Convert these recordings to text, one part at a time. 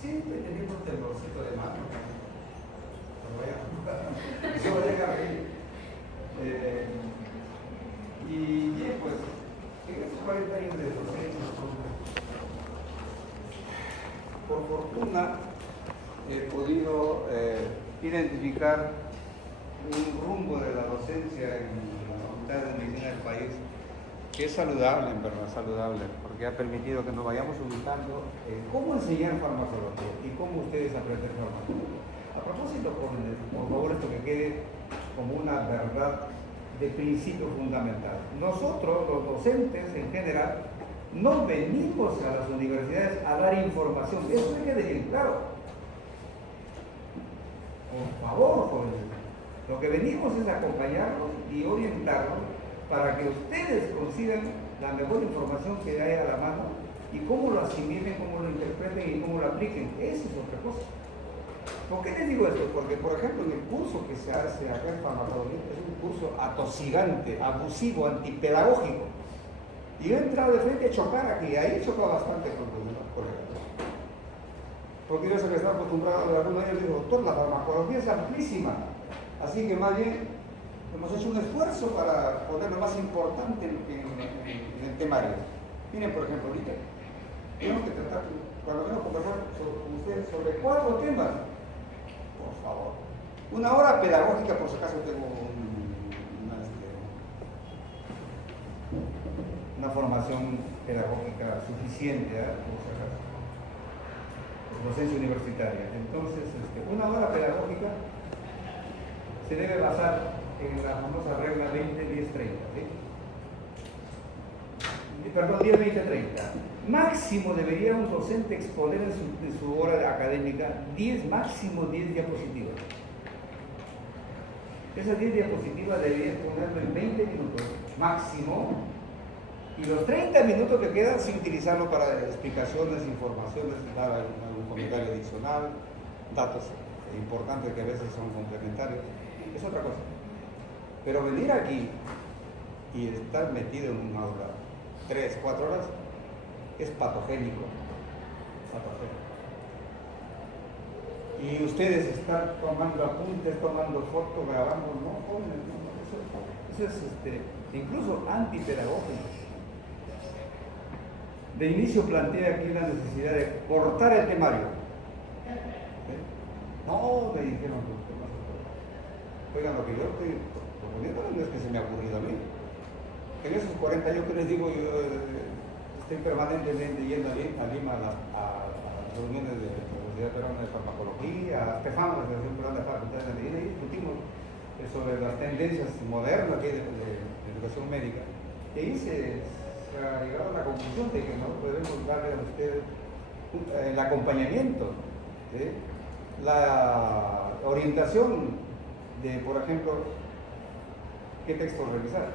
Sí, tenemos un temblorcito de mano. Eso va a llegar ahí. Y bien, pues, en estos 40 años de docencia, por fortuna, he podido identificar un rumbo de la docencia en la Facultad de Medicina del país que es saludable, en verdad, saludable, porque ha permitido que nos vayamos ubicando cómo enseñar farmacología y cómo ustedes aprender farmacología. A propósito, jóvenes, por favor, esto que quede como una verdad de principio fundamental. Nosotros, los docentes en general, no venimos a las universidades a dar información, eso me quede bien claro. Por favor, jóvenes, lo que venimos es acompañarlos y orientarlos para que ustedes consigan la mejor información que hay a la mano y cómo lo asimilen, cómo lo interpreten y cómo lo apliquen. Eso es otra cosa. ¿Por qué les digo esto? Porque, por ejemplo, en el curso que se hace acá en farmacología es un curso atosigante, abusivo, antipedagógico. Y yo he entrado de frente a chocar aquí, ahí he chocado bastante con los colegas. Porque yo sé que estaba acostumbrado, algunos de ellos digo, doctor, la farmacología es amplísima. Así que más bien hemos hecho un esfuerzo para poner lo más importante en el temario. Miren, por ejemplo, ahorita tenemos que tratar, cuando menos conversar con ustedes sobre 4 temas. Por favor. Una hora pedagógica, por si acaso tengo una formación pedagógica suficiente, por si acaso. Docencia universitaria. Entonces, una hora pedagógica se debe basar en la famosa regla 20-10-30, ¿sí? Perdón, 10-20-30. Máximo debería un docente exponer en su hora académica máximo 10 diapositivas. Esas 10 diapositivas deberían ponerlo en 20 minutos máximo, y los 30 minutos que quedan sin utilizarlo para explicaciones, informaciones, dar algún comentario adicional, datos importantes que a veces son complementarios. Es otra cosa. Pero venir aquí y estar metido en una aula 3, 4 horas es patogénico. Y ustedes están tomando apuntes, tomando fotos, grabando, no, jóvenes, no, eso es incluso antipedagógico. De inicio planteé aquí la necesidad de cortar el temario. No, me dijeron, oigan, lo que yo estoy proponiendo no es que se me ha ocurrido a mí. En esos 40 años que les digo, yo estoy permanentemente yendo a Lima a las reuniones de la Universidad Peruana de Farmacología, a Estefan, la Asociación Peruana de Facultades de Medicina, y discutimos sobre las tendencias modernas que hay de educación médica. Y ahí se ha llegado a la conclusión de que no podemos darle a ustedes el acompañamiento, ¿sí? La orientación de, por ejemplo, qué texto revisar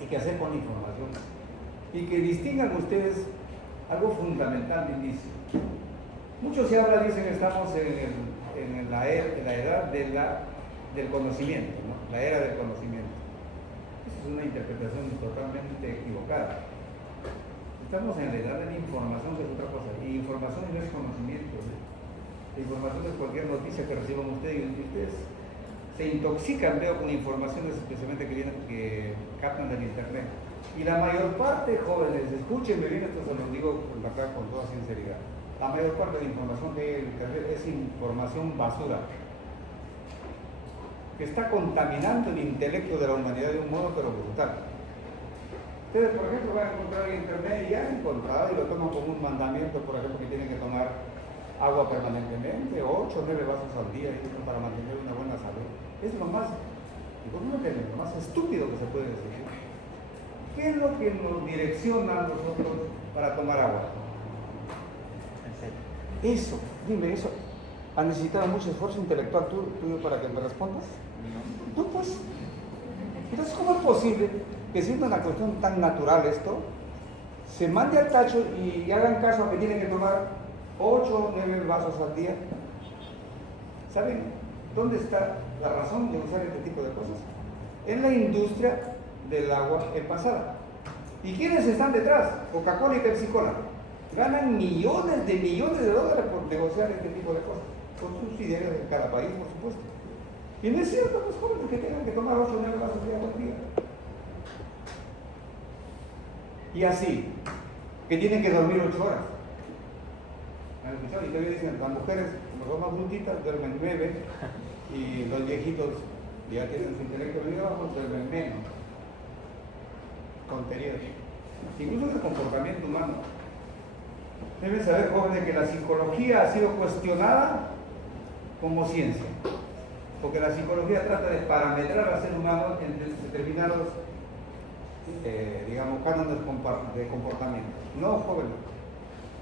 y qué hacer con la información, y que distingan ustedes algo fundamental de inicio. Mucho se habla, dicen, estamos en la edad del conocimiento, ¿no? La era del conocimiento. Esa es una interpretación totalmente equivocada. Estamos en la edad de la información, que es otra cosa, y información no es conocimiento, ¿sí? La información es cualquier noticia que reciban ustedes, y ustedes se intoxican, veo, con informaciones especialmente que captan del internet. Y la mayor parte, jóvenes, escúchenme bien, esto se lo digo con toda sinceridad, la mayor parte de la información que hay en internet es información basura, que está contaminando el intelecto de la humanidad de un modo pero brutal. Ustedes, por ejemplo, van a encontrar en internet, y ya han encontrado, y lo toman como un mandamiento, por ejemplo, que tienen que tomar agua permanentemente, 8 o 9 vasos al día, para mantener una buena salud. Es lo más, lo más estúpido que se puede decir. ¿Qué es lo que nos direcciona a nosotros para tomar agua? Eso, dime eso. ¿Has necesitado mucho esfuerzo intelectual tuyo para que me respondas? No, pues. Entonces, ¿cómo es posible que siendo una cuestión tan natural esto, se mande al tacho y hagan caso a que tienen que tomar 8 o 9 vasos al día? ¿Saben dónde está la razón de usar este tipo de cosas? En la industria del agua envasada. ¿Y quiénes están detrás? Coca-Cola y Pepsi-Cola. ganan millones de dólares por negociar este tipo de cosas, con subsidiarios de cada país, por supuesto. Y no es cierto los jóvenes que tengan que tomar 8 o 9 vasos de agua al día. Y así, que tienen que dormir 8 horas. ¿Me han escuchado? Y todavía dicen, las mujeres, como son más juntitas, duermen 9, y los viejitos ya tienen su intelecto medio bajo, duermen menos. Tonterías. Incluso en el comportamiento humano. Deben saber, jóvenes, que la psicología ha sido cuestionada como ciencia. Porque la psicología trata de parametrar al ser humano en determinados, digamos, cánones de comportamiento. No, jóvenes.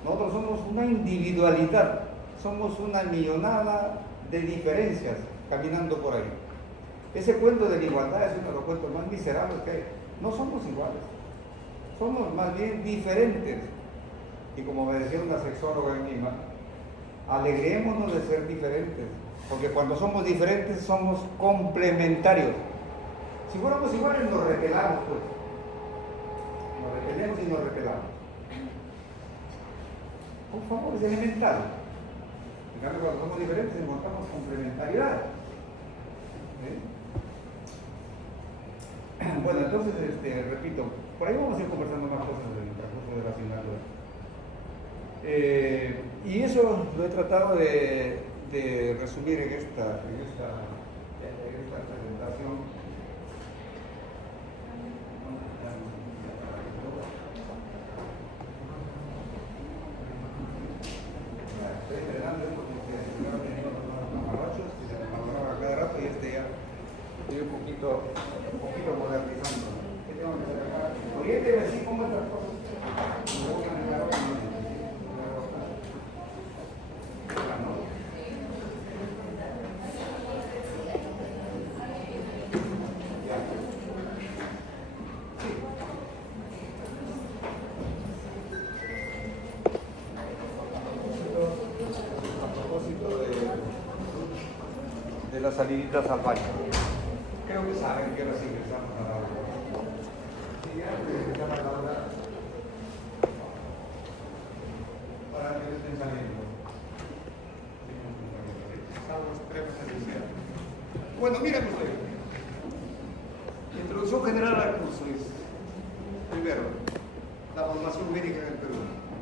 Nosotros somos una individualidad, somos una millonada de diferencias caminando por ahí. Ese cuento de la igualdad es uno de los cuentos más miserables que hay. No somos iguales, somos más bien diferentes. Y como me decía una sexóloga en Lima, alegrémonos de ser diferentes, porque cuando somos diferentes somos complementarios. Si fuéramos iguales nos repelamos, pues. Nos repelemos y nos repelamos. Por favor, es elemental. En cambio, cuando somos diferentes encontramos complementariedad. Bueno, entonces, repito, por ahí vamos a ir conversando más cosas en el transcurso de la asignatura. Y eso lo he tratado de resumir en esta presentación. Estoy entrenando esto porque me han venido los mamarrachos y se me malograba cada rato y ya estoy un poquito modernizando. ¿Qué tengo que hacer acá? Oriénteme así como estas cosas. Me voy a manejar ahora mismo. Las saliditas al baño. Creo que saben que ahora sí regresamos a la hora. Sí, ya regresamos a la hora para que estén saliendo. Bueno, miren ustedes. Introducción general al curso es, primero, la formación médica en el Perú.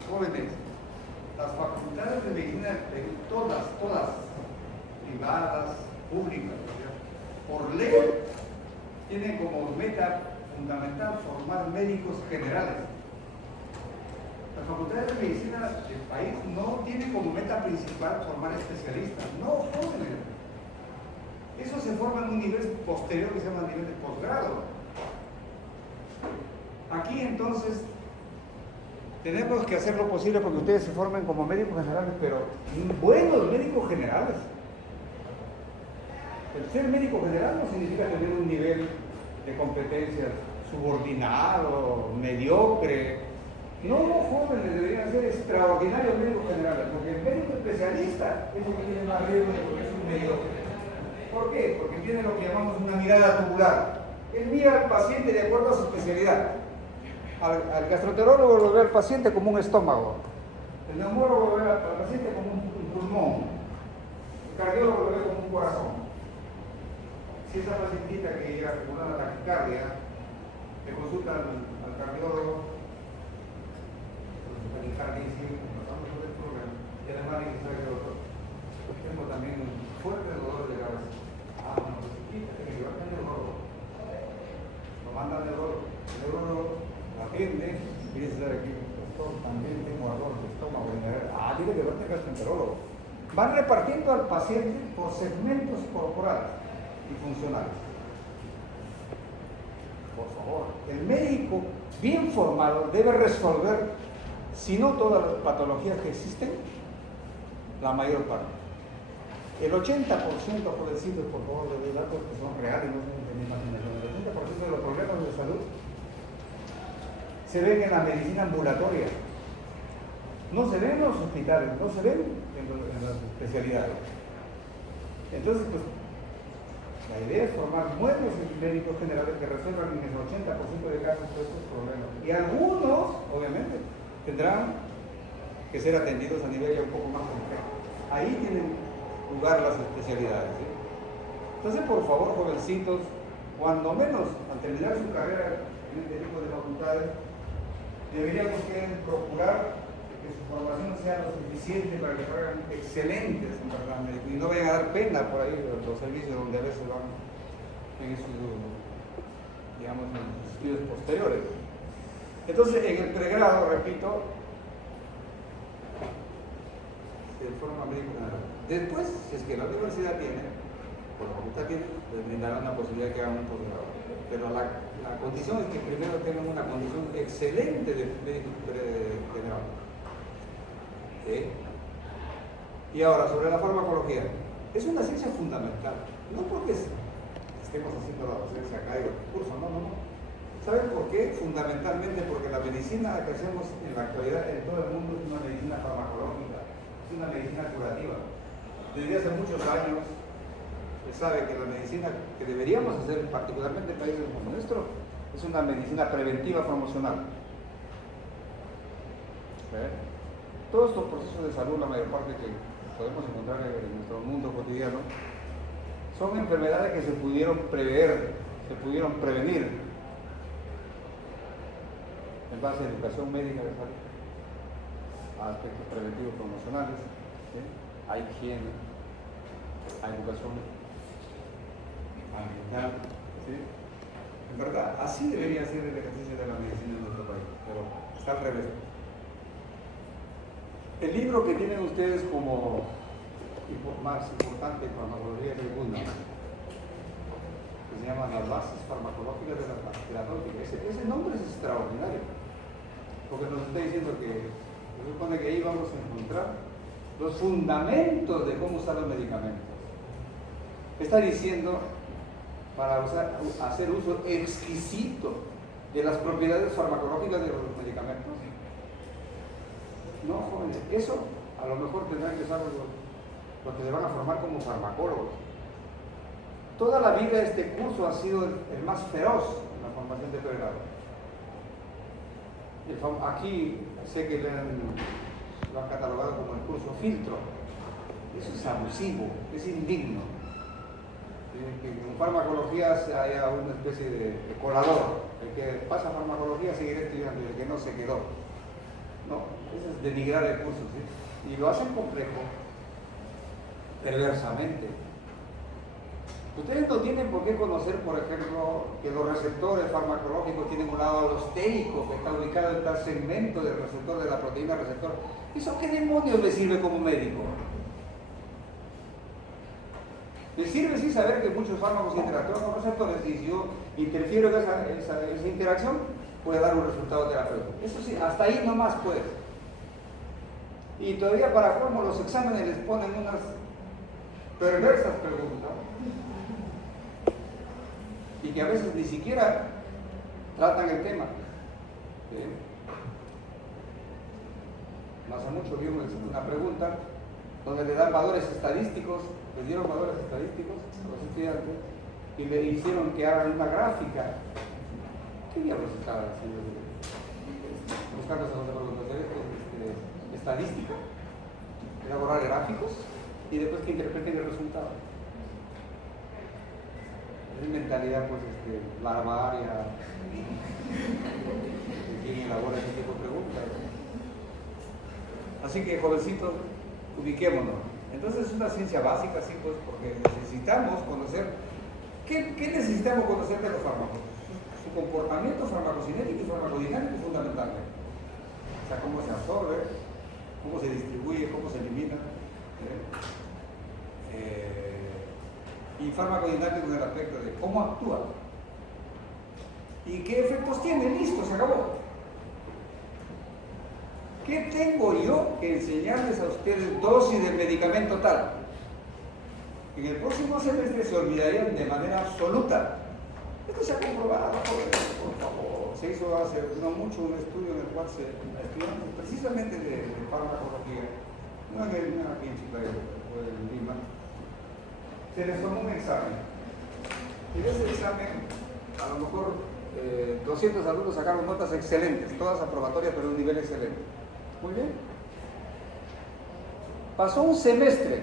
Jóvenes, las facultades de medicina del Perú, todas, privadas, públicas, por ley, tienen como meta fundamental formar médicos generales. Las facultades de medicina del país no tienen como meta principal formar especialistas, no jóvenes. Eso se forma en un nivel posterior que se llama nivel de posgrado. Aquí entonces tenemos que hacer lo posible porque ustedes se formen como médicos generales, pero buenos médicos generales. El ser médico general no significa tener un nivel de competencias subordinado, mediocre. No, jóvenes deberían ser extraordinarios médicos generales, porque el médico especialista es el que tiene más riesgo porque es un mediocre. ¿Por qué? Porque tiene lo que llamamos una mirada tubular. Él mira al paciente de acuerdo a su especialidad. Al gastroenterólogo lo ve al paciente como un estómago. El neumólogo lo ve al paciente como un pulmón. El cardiólogo lo ve como un corazón. Si esa pacientita que llega con una taquicardia, le consulta al cardiólogo, la taquicardia dice, pasamos por el problema, y además le dice, doctor, tengo también un fuerte dolor de cabeza. Ah, no, pues quita, que llevar al neurólogo. Lo manda al neurólogo. El neurólogo atiende, y dice, aquí, doctor, también tengo dolor de estómago. Ah, dile que vete al gastroenterólogo. Van repartiendo al paciente por segmentos corporales y funcionales. Por favor, el médico bien formado debe resolver, si no todas las patologías que existen, la mayor parte. El 80%, por decirlo, por favor, de los datos que son reales, no son de mi imaginación, el 80% de los problemas de salud se ven en la medicina ambulatoria. No se ven en los hospitales, no se ven en las especialidades. Entonces, pues, la idea es formar buenos médicos generales que resuelvan en el 80% de casos todos estos problemas. Y algunos, obviamente, tendrán que ser atendidos a nivel ya un poco más complejo. Ahí tienen lugar las especialidades, ¿sí? Entonces, por favor, jovencitos, cuando menos al terminar su carrera en este tipo de facultades, deberíamos procurar que su formación sea lo suficiente para que fueran excelentes en verdad médico y no vayan a dar pena por ahí los servicios donde a veces van en esos, digamos, en los estudios posteriores. Entonces, en el pregrado, repito, se forma médico general. Después, si es que la universidad tiene, o la facultad tiene, les brindará una posibilidad que hagan un posgrado. Pero la condición es que primero tengan una condición excelente de médico general. ¿Sí? Y ahora, sobre la farmacología, es una ciencia fundamental, no porque estemos haciendo la docencia acá y el curso, no. ¿Saben por qué? Fundamentalmente porque la medicina que hacemos en la actualidad en todo el mundo es una medicina farmacológica, es una medicina curativa. Desde hace muchos años se sabe que la medicina que deberíamos hacer, particularmente en países como nuestro, es una medicina preventiva promocional. Todos estos procesos de salud, la mayor parte que podemos encontrar en nuestro mundo cotidiano, son enfermedades que se pudieron prever, se pudieron prevenir en base a educación médica de salud, a aspectos preventivos promocionales, ¿sí? A higiene, a educación ambiental, ¿sí? En verdad, así debería ser el ejercicio de la medicina en nuestro país, pero está al revés. El libro que tienen ustedes como más importante en farmacología es el Gundam, que se llama Las bases farmacológicas de la terapéutica. Ese nombre es extraordinario, porque nos está diciendo que se supone que ahí vamos a encontrar los fundamentos de cómo usar los medicamentos. Está diciendo para hacer uso exquisito de las propiedades farmacológicas de los medicamentos. No, jóvenes, eso a lo mejor tendrán que saber los que se van a formar como farmacólogos. Toda la vida este curso ha sido el más feroz en la formación de pregrado. Aquí sé que lo han catalogado como el curso filtro. Eso es abusivo, es indigno. Que en farmacología haya una especie de colador. El que pasa farmacología seguirá estudiando y el que no se quedó. No, eso es denigrar el curso, ¿sí? Y lo hacen complejo, perversamente. Ustedes no tienen por qué conocer, por ejemplo, que los receptores farmacológicos tienen un lado alostérico que está ubicado en tal segmento del receptor de la proteína receptor. ¿Eso qué demonios le sirve como médico? Le sirve sí saber que muchos fármacos interactúan con receptores y si yo interfiero en esa interacción, puede dar un resultado terapéutico. Eso sí, hasta ahí nomás puede. Y todavía para colmo los exámenes les ponen unas perversas preguntas y que a veces ni siquiera tratan el tema. ¿Sí? No hace mucho vimos una pregunta donde le dan valores estadísticos, les dieron valores estadísticos a los estudiantes y le hicieron que hagan una gráfica. ¿Qué diablos estaba haciendo? Buscando estadística, elaborar gráficos y después que interpreten el resultado. Es mentalidad pues larvaria, quien elabora ese tipo de preguntas. Así que jovencitos, ubiquémonos. Entonces es una ciencia básica, sí, pues, porque necesitamos conocer, ¿qué necesitamos conocer de los fármacos? Su comportamiento farmacocinético y farmacodinámico fundamentalmente. O sea, cómo se absorbe, cómo se distribuye, cómo se elimina. Y farmacodinámico en el aspecto de cómo actúa. ¿Y qué efectos tiene? Listo, se acabó. ¿Qué tengo yo que enseñarles a ustedes dosis del medicamento tal? En el próximo semestre se olvidarían de manera absoluta. Esto se ha comprobado, por favor. Se hizo hace no mucho un estudio en el cual se estudiamos precisamente de farmacología, no aquí en Chiclayo, fue en Lima. Se les tomó un examen. Y de ese examen, a lo mejor 200 alumnos sacaron notas excelentes, todas aprobatorias, pero de un nivel excelente. Muy bien. Pasó un semestre,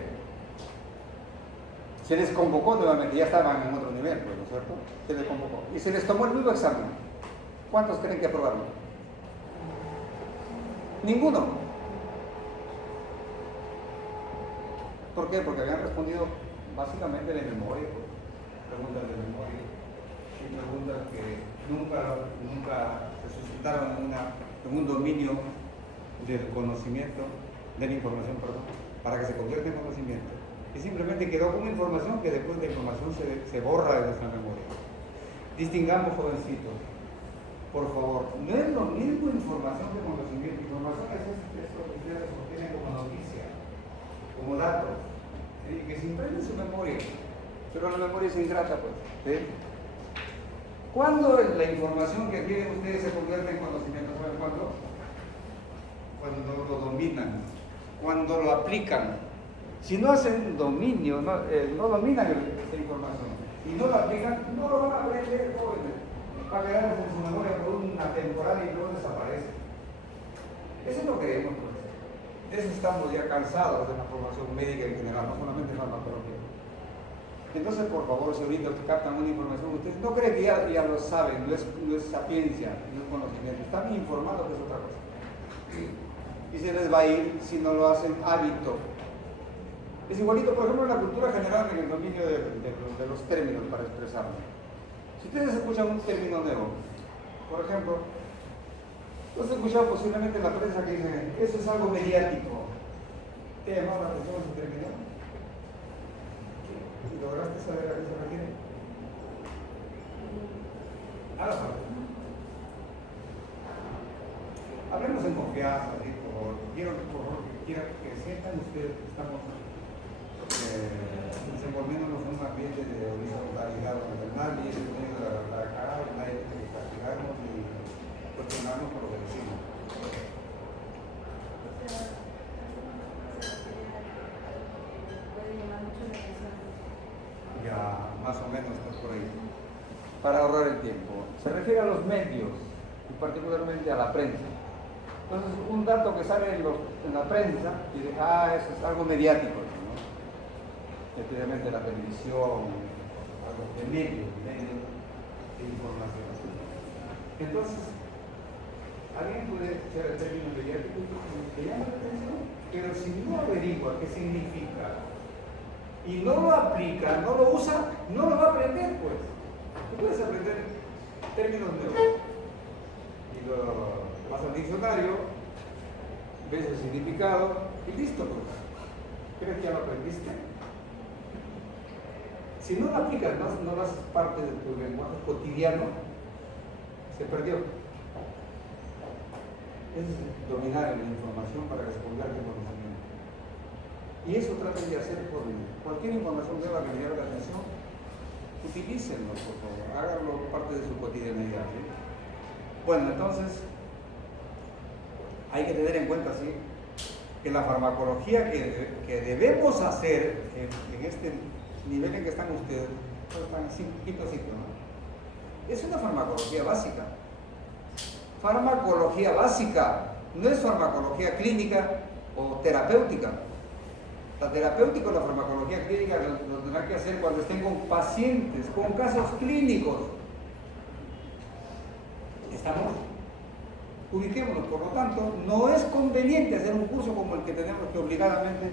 se les convocó nuevamente, ya estaban en otro nivel, pues, ¿no es cierto? Se les convocó y se les tomó el mismo examen. ¿Cuántos creen que aprobaron? Ninguno. ¿Por qué? Porque habían respondido básicamente de memoria, pues, preguntas de memoria y preguntas que nunca se suscitaron en un dominio del conocimiento, de la información, perdón, para que se convierta en conocimiento. Y simplemente quedó como información que después la información se borra de nuestra memoria. Distingamos, jovencitos, por favor, no es lo mismo información que conocimiento. Información es esto que ustedes obtienen como noticia, como datos, ¿sí? Que se imprime en su memoria, pero la memoria es ingrata, pues, ¿sí? ¿Cuándo la información que tienen ustedes se convierte en conocimiento? ¿Saben cuándo? Cuando lo dominan, cuando lo aplican. Si no hacen dominio, no dominan esta información y no lo aplican, no lo van a aprender, jóvenes. Va a quedar en su memoria por una temporada y luego desaparece. Eso es lo que queremos, pues. De eso estamos ya cansados de la formación médica en general, no solamente farmacología. Entonces, por favor, si ahorita captan una información, ustedes no creen que ya lo saben, no es sapiencia, no es conocimiento, están bien informados, que es otra cosa. Y se les va a ir si no lo hacen hábito. Es igualito, por ejemplo, en la cultura general, en el dominio de los términos para expresarlo. Si ustedes escuchan un término nuevo, por ejemplo, ¿no has escuchado posiblemente en la prensa que dicen, eso es algo mediático? ¿Te ha llamado la atención ese término? ¿Lograste saber a qué se refiere? Ahora sabes. Hablemos en confianza, ¿sí? Por favor. Quiero que sientan ustedes que estamos desenvolviéndonos en un ambiente de horizontalidad donde nadie es medio de la cara, nadie tiene que castigarnos y cuestionarnos por lo que decimos. Ya, más o menos está por ahí. Para ahorrar el tiempo. Se refiere a los medios y particularmente a la prensa. Entonces, un dato que sale en la prensa y de, eso es algo mediático, ¿no? Especialmente la televisión, algo de medios de información. Entonces, alguien puede echar el término mediático y te llama la atención, pero si no averigua qué significa y no lo aplica, no lo usa, no lo va a aprender, pues. Tú puedes aprender términos nuevos y lo vas al diccionario, ves el significado y listo, pues. ¿Crees que ya lo aprendiste? Si no lo aplicas, no lo haces parte de tu lenguaje cotidiano, se perdió. Es dominar la información para que se convierta en conocimiento. Y eso traten de hacer por cualquier información nueva que les llame la atención, utilícenlo, por favor, háganlo parte de su cotidianidad, ¿sí? Bueno, entonces, hay que tener en cuenta, ¿sí?, que la farmacología que debemos hacer en este nivel en que están ustedes, pues están en quinto ciclo, ¿no? Es una farmacología básica. Farmacología básica, no es farmacología clínica o terapéutica. La terapéutica o la farmacología clínica lo tendrán que hacer cuando estén con pacientes, con casos clínicos. ¿Estamos? Ubiquémonos, por lo tanto, no es conveniente hacer un curso como el que tenemos que obligadamente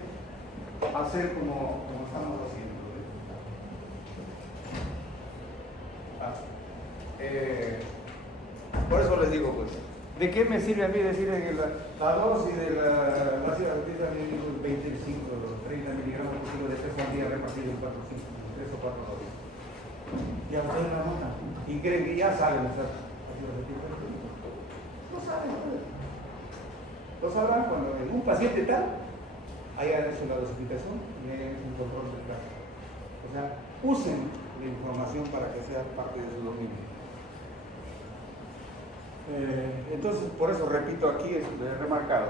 hacer como estamos haciendo. Por eso les digo, pues, ¿de qué me sirve a mí decir que la dosis de la ácida uracil 25, 30 miligramos por kilo de peso al día repartido en 3 o 4 dosis? Ya ustedes la nota y creen que ya saben usar ácido acetilsalicílico. No saben, pues. Lo sabrán cuando en un paciente tal hayan hecho la dosificación y hayan hecho un control de caso. O sea, usen la información para que sea parte de su dominio. Entonces, por eso repito aquí, lo he remarcado,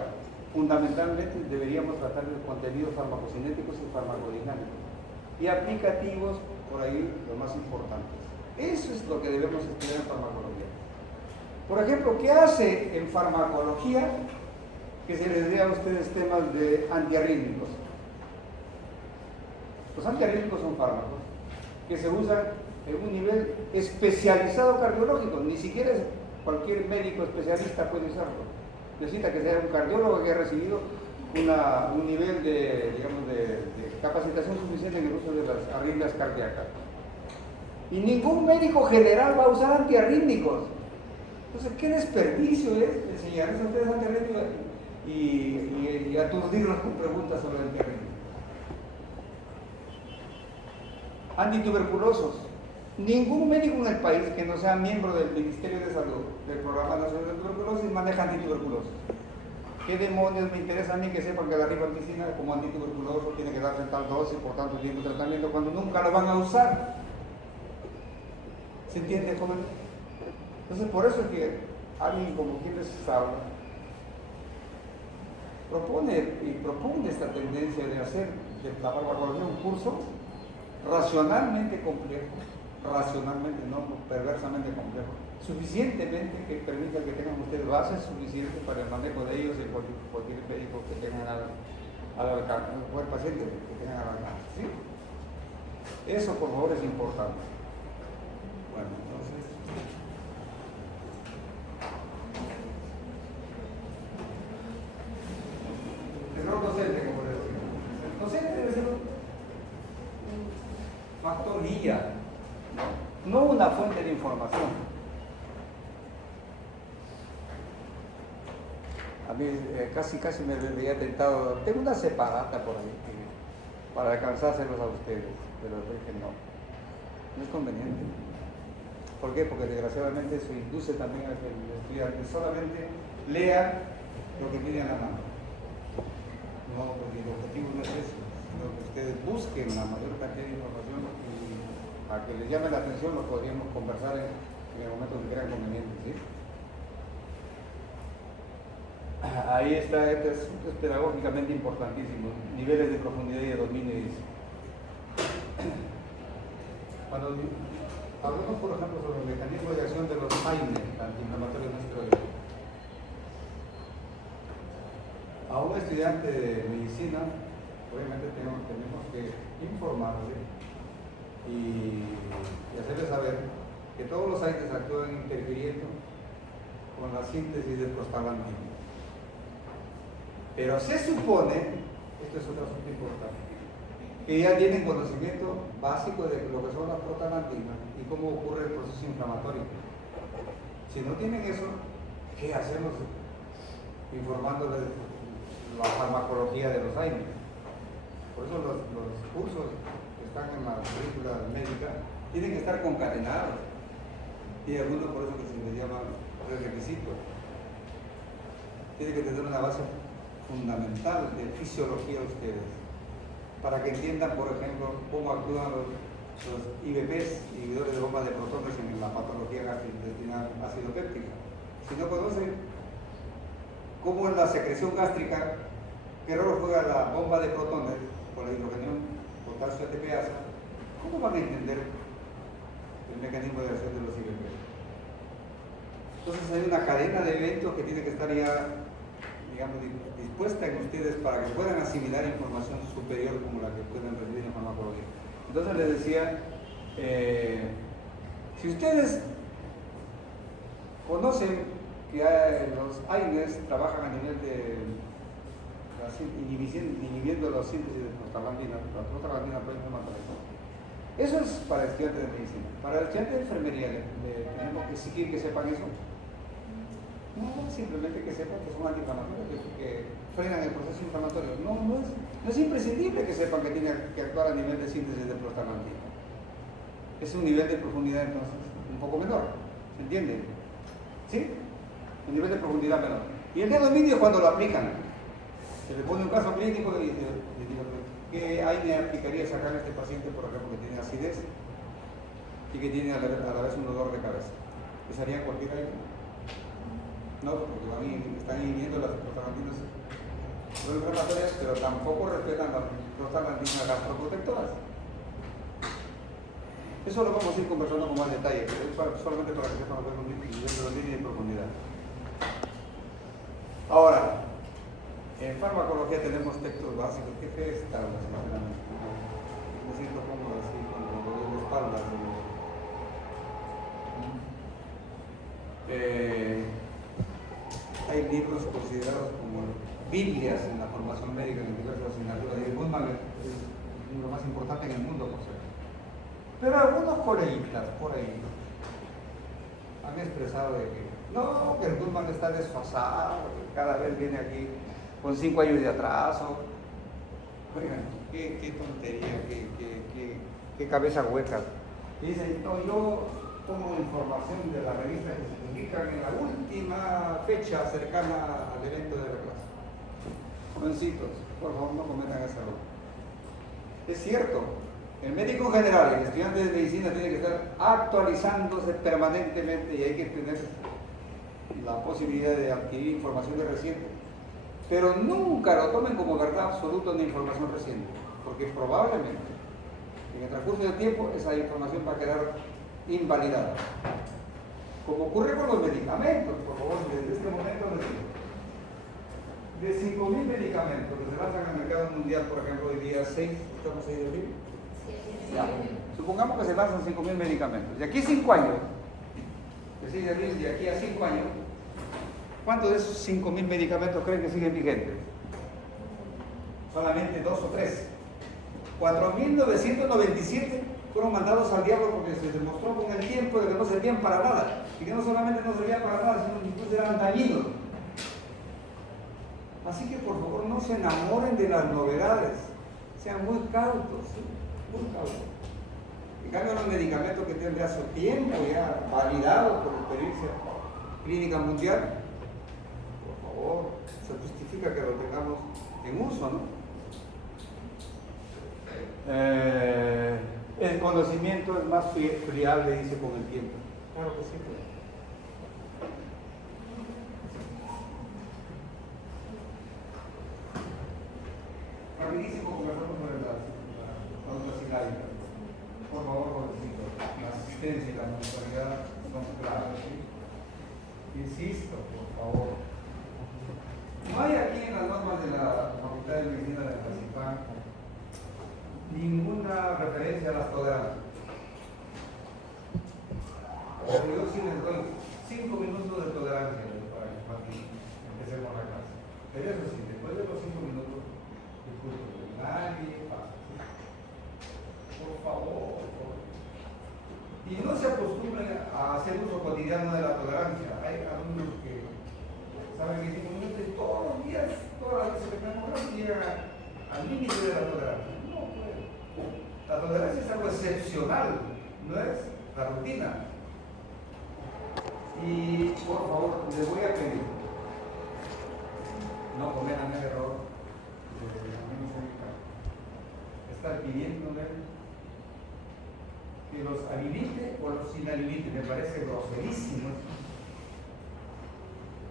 fundamentalmente deberíamos tratar de contenidos farmacocinéticos y farmacodinámicos y aplicativos, por ahí los más importantes. Eso es lo que debemos estudiar en farmacología. Por ejemplo, ¿qué hace en farmacología que se les dé a ustedes temas de antiarrítmicos? Los antiarrítmicos son fármacos que se usan en un nivel especializado cardiológico, ni siquiera cualquier médico especialista puede usarlo. Necesita que sea un cardiólogo que haya recibido un nivel de capacitación suficiente en el uso de las arritmias cardíacas. Y ningún médico general va a usar antiarrítmicos. Entonces, qué desperdicio es enseñarles a ustedes antiarrítmicos y aturdirlos con preguntas sobre antiarrítmicos. Antituberculosos. Ningún médico en el país que no sea miembro del Ministerio de Salud, del Programa Nacional de Tuberculosis, maneja antituberculosis. ¿Qué demonios me interesa a mí que sepan que la rifampicina como antituberculoso tiene que darse tal dosis por tanto tiempo de tratamiento cuando nunca lo van a usar? ¿Se entiende, joven? Entonces, por eso es que alguien como quien les habla propone esta tendencia de hacer de la farmacología un curso racionalmente complejo, racionalmente, no perversamente complejo, suficientemente que permita que tengan ustedes bases suficientes para el manejo de ellos y cualquier médico que tengan al alcance, cualquier paciente que tengan al alcance, ¿sí? Eso, por favor, es importante. Bueno, entonces, el rol docente, como les decía. El docente debe ser un factor guía, no una fuente de información. A mí casi me veía tentado, tengo una separata por ahí para alcanzárselos a ustedes, pero dije no es conveniente. ¿Por qué? Porque desgraciadamente eso induce también a que el estudiante solamente lea lo que tiene a la mano. No, porque el objetivo no es eso, sino que ustedes busquen la mayor cantidad de información y a que les llame la atención lo podríamos conversar en el momento que crean conveniente, ¿sí? Ahí está, este asunto es pedagógicamente importantísimo, niveles de profundidad y de dominio. Cuando hablamos, por ejemplo, sobre el mecanismo de acción de los AINE, antiinflamatorios no esteroideos, a un estudiante de medicina, obviamente tenemos que informarle y hacerle saber que todos los AINES actúan interfiriendo con la síntesis de prostaglandina. Pero se supone, esto es otro asunto importante, que ya tienen conocimiento básico de lo que son las prostaglandinas y cómo ocurre el proceso inflamatorio. Si no tienen eso, ¿qué hacemos informándoles la farmacología de los AINES? Por eso los cursos que están en la currícula médica tienen que estar concatenados. Y algunos por eso que se les llama requisitos. Tienen que tener una base fundamental de fisiología de ustedes, para que entiendan, por ejemplo, cómo actúan los IBPs, inhibidores de bomba de protones, en la patología gastrointestinal ácido péptica. Si no conocen cómo en la secreción gástrica, qué rol juega la bomba de protones por la hidrogenión potasio ATPasa, ¿cómo van a entender el mecanismo de acción de los IBPs? Entonces hay una cadena de eventos que tiene que estar ya, digamos, dispuesta en ustedes para que puedan asimilar información superior como la que pueden recibir en farmacología. Entonces les decía, si ustedes conocen que los AINES trabajan a nivel de inhibiendo la síntesis de prostaglandina, la prostaglandina proinflamatoria. Eso es para el estudiante de medicina. Para el estudiante de enfermería, tenemos que exigir que sepan eso. No, simplemente que sepan que son antiinflamatorios, que frenan el proceso inflamatorio. No es imprescindible que sepan que tienen que actuar a nivel de síntesis de prostaglandina. Es un nivel de profundidad entonces un poco menor, ¿se entiende? ¿Sí? Un nivel de profundidad menor. Y el de dominio es cuando lo aplican. Se le pone un caso clínico y le digo, ¿qué AINE aplicaría sacar a este paciente, por ejemplo, que tiene acidez y que tiene a la vez un dolor de cabeza? ¿Usaría cualquier AINE? No, porque están inhibiendo las prostaglandinas no inflamatorias, pero tampoco respetan las prostaglandinas gastroprotectoras. Eso lo vamos a ir conversando con más detalle, pero es solamente para que sepan los niveles de dominio y profundidad. Ahora, en farmacología tenemos textos básicos. ¿Qué fe es tabla, sinceramente? siento cómodo así, con los dolores de espalda. Hay libros considerados como Biblias en la formación médica en diversas asignaturas. Y Goodman es el libro más importante en el mundo, por cierto. Pero algunos coleguitas por ahí han expresado de que no, que el Goodman está desfasado, que cada vez viene aquí con 5 años de atraso. Oigan, qué tontería, qué cabeza hueca. Dicen, no, yo tomo información de la revista que se publican en la última fecha cercana al evento de la clase. Jovencitos, por favor no cometan ese error. Es cierto, el médico general, el estudiante de medicina tiene que estar actualizándose permanentemente y hay que tener la posibilidad de adquirir información de reciente. Pero nunca lo tomen como verdad absoluta una información reciente, porque probablemente en el transcurso del tiempo esa información va a quedar invalidada. Como ocurre con los medicamentos, por favor, desde este momento les digo. De 5.000 medicamentos que se lanzan al mercado mundial, por ejemplo, hoy día 6, ¿estamos ahí de abril? Ya. Supongamos que se lanzan 5.000 medicamentos. De aquí a 5 años, de 6 de abril, de aquí a 5 años, ¿cuántos de esos 5.000 medicamentos creen que siguen vigentes? Solamente 2 o 3. 4.997 fueron mandados al diablo porque se demostró con el tiempo de que no servían para nada. Y que no solamente no servían para nada, sino que incluso eran dañinos. Así que por favor no se enamoren de las novedades. Sean muy cautos, ¿sí? Muy cautos. En cambio los medicamentos que tienen de hace tiempo ya validados por experiencia clínica mundial, por favor, se justifica que lo tengamos en uso, ¿no? El conocimiento es más friable, dice, con el tiempo. Claro que sí. Rapidísimo conversamos sobre la autosilábica. Por favor, jovencito, la asistencia y la mentalidad son claves, ¿sí? Insisto, por favor. No hay aquí en las normas de la Facultad de Medicina de Participar ninguna referencia a las tolerancias. Pero yo sí les doy 5 minutos de tolerancia para que empecemos la clase. Pero eso sí, después de los 5 minutos, disculpen, nadie pasa. Por favor. Y no se acostumbren a hacer uso cotidiano de la tolerancia. Hay alumnos que saben que 5 minutos y todos los días, todas las veces que tenemos llegan al límite de la tolerancia. No puede. La tolerancia es algo excepcional, no es la rutina. Y por favor, les voy a pedir, no cometan el error de estar pidiéndole que los habilite o los inhabilite. Me parece groserísimo.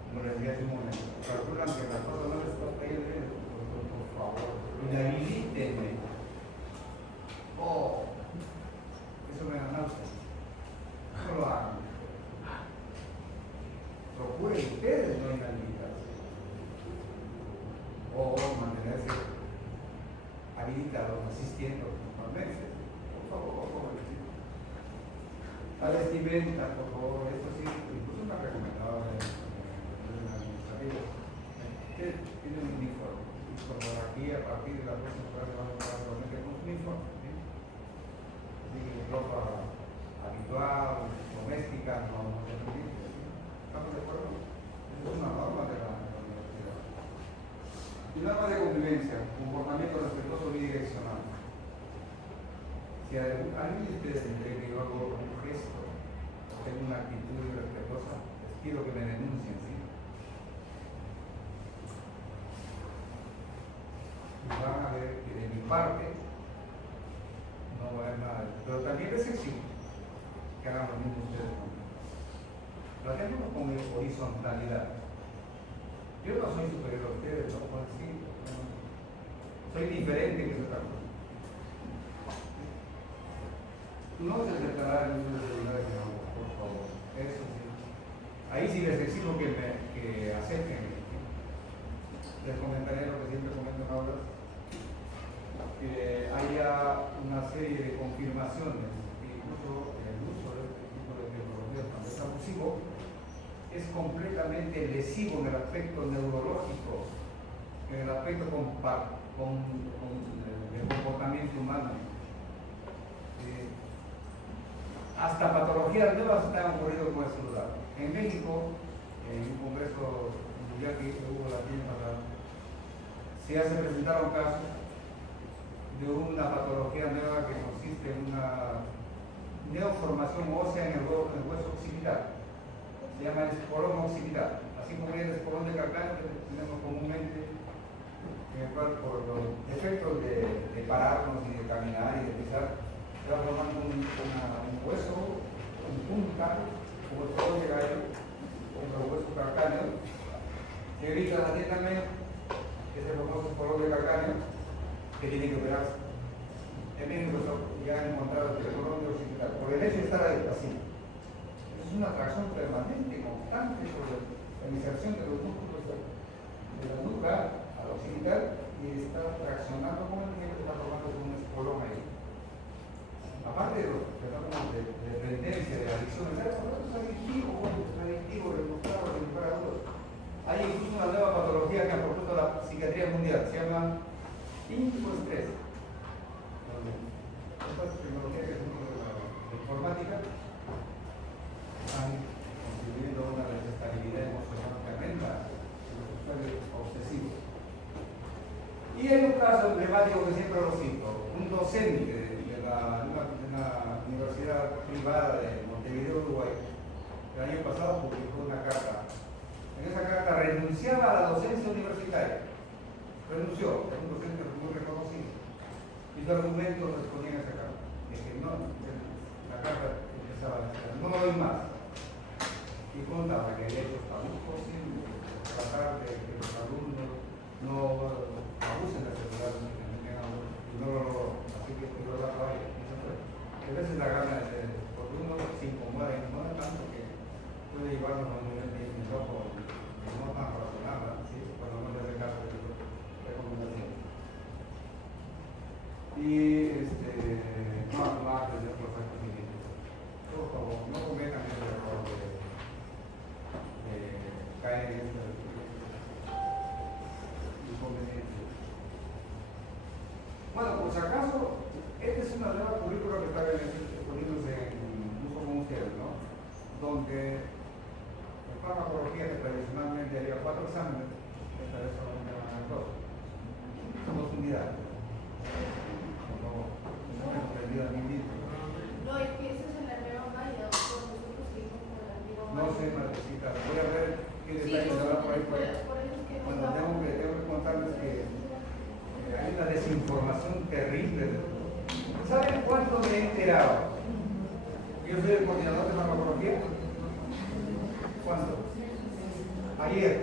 Como les decía hace un momento, calculan que la cosa no les está cayendo, por favor, inhabilítenme. Oh, eso me da náusea. No lo hagan. Procuren ustedes no inhabilitarse o mantenerse habilitados, asistiendo normalmente. Por favor, la vestimenta, por favor, esto sí, incluso me ha recomendado en el administrativo. Usted tiene un uniforme, y como aquí a partir de la próxima clase vamos a hablar solamente con un uniforme, ¿sí? Así que ropa habitual, doméstica, no vamos a permitir. ¿Estamos de acuerdo? Es una norma de la universidad. Y norma de convivencia, comportamiento respetuoso bidireccional. Si a alguien de ustedes cree que yo hago un gesto o tengo una actitud irrespetuosa, les pido que me denuncien, ¿sí? Y van a ver que de mi parte no va a haber nada. Pero también les exijo que hagan lo mismo ustedes conmigo. Tratémonos con horizontalidad. Yo no soy superior a ustedes, no puedo decir. Soy diferente que otra cosa. No se aceptará el uso de celulares, por favor. Eso sí. Ahí sí les exijo que acepten. Les comentaré lo que siempre comento en aulas, que haya una serie confirmaciones, incluso el uso de este tipo de tecnologías cuando es abusivo, es completamente lesivo en el aspecto neurológico, en el aspecto del comportamiento humano. Hasta patologías nuevas están ocurriendo con el celular. En México, en un congreso mundial que hubo la semana pasada, se presentaron casos de una patología nueva que consiste en una neoformación ósea en el hueso occipital. Se llama el espolón occipital, así como el espolón de calcáneo que tenemos comúnmente, en el cual por los efectos de pararnos y de caminar y de pisar, se va formando un hueso, un punta, como el espolón de gallo, como el hueso calcáneo, se evita también ese famoso espolón de calcáneo que tiene que operarse. En México ya han encontrado el espolón de occipital, por el hecho de estar ahí así. Es una atracción permanente, constante sobre la inserción de los músculos de la nuca al occipital y está traccionando como el tiempo, está formando un espolón ahí. Aparte de los fenómenos de dependencia, de adicción, es adictivo, demostrado en adultos. Hay incluso una nueva patología que ha propuesto la psiquiatría mundial, se llama infoestrés. Estas tecnologías que son de la informática están contribuyendo a una desestabilidad emocional tremenda en los usuarios obsesivos. Y hay un caso emblemático que siempre lo cito, un docente de una universidad privada de Montevideo, Uruguay, el año pasado publicó una carta. En esa carta renunciaba a la docencia universitaria. Renunció, es un docente muy reconocido. Y su argumento respondía en esa carta. Es que no, la carta empezaba a decir, no lo doy más. Y contaba que de hecho está muy posible tratar de que los alumnos no abusen de la seguridad y no lo logró. Así que lo da para ellos. A veces la gana porque uno se incomoda tanto que puede llevarnos a un nivel de loco y no tan razonable, ¿sí? Cuando no le hace caso de su recomendación. Y no actuar desde otros acontecimientos. Por favor, no cometan el error de caer en este inconveniente. Bueno, por si acaso, esta es una nueva currícula que está poniéndose en uso con ustedes, ¿no? Donde en farmacología, que tradicionalmente haría 4 exámenes, esta vez solamente van a dar 2. Son 2 unidades. No he aprendido a mí mismo. No, es que eso es en la nueva malla, por nosotros seguimos con la antigua malla. No sé, Martecita, voy a ver qué detalles habrá por ahí. Bueno, tengo que contarles que hay una desinformación terrible. ¿Saben cuánto me he enterado? Yo soy el coordinador de farmacología. ¿Cuánto? Ayer.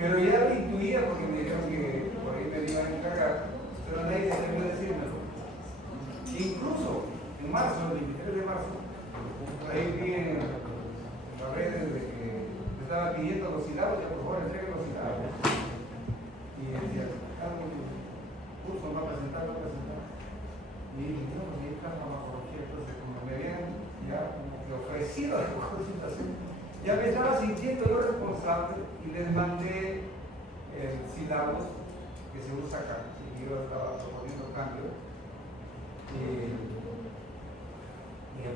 Pero ya lo intuía porque me dijeron que por ahí me iban a encargar, pero nadie se atrevió a decírmelo. Incluso en marzo, el 23 de marzo, ahí vi en las redes de que me estaba pidiendo los sílabos, ya por favor entreguen los sílabos. Y decía, curso va a presentar. Y dije, no, pues ahí está farmacología. Entonces, como me habían ya como que ofrecido la consultación, ya me estaba sintiendo yo responsable y les mandé sílabos que se usa acá. Y yo estaba proponiendo cambios. Y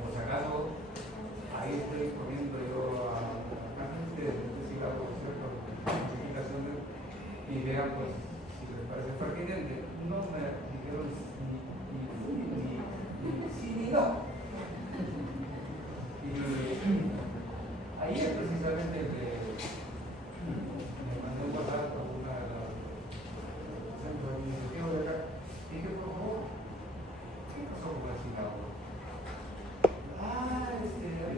por si acaso, ahí estoy poniendo yo a la gente de sílabos, ciertas modificaciones, y vean, pues, si les parece pertinente. No me dijeron ni sí ni no. Y ayer precisamente me mandó un WhatsApp por una de las centros administrativos de acá. Y dije, por favor, ¿qué pasó con el sílabo? Hay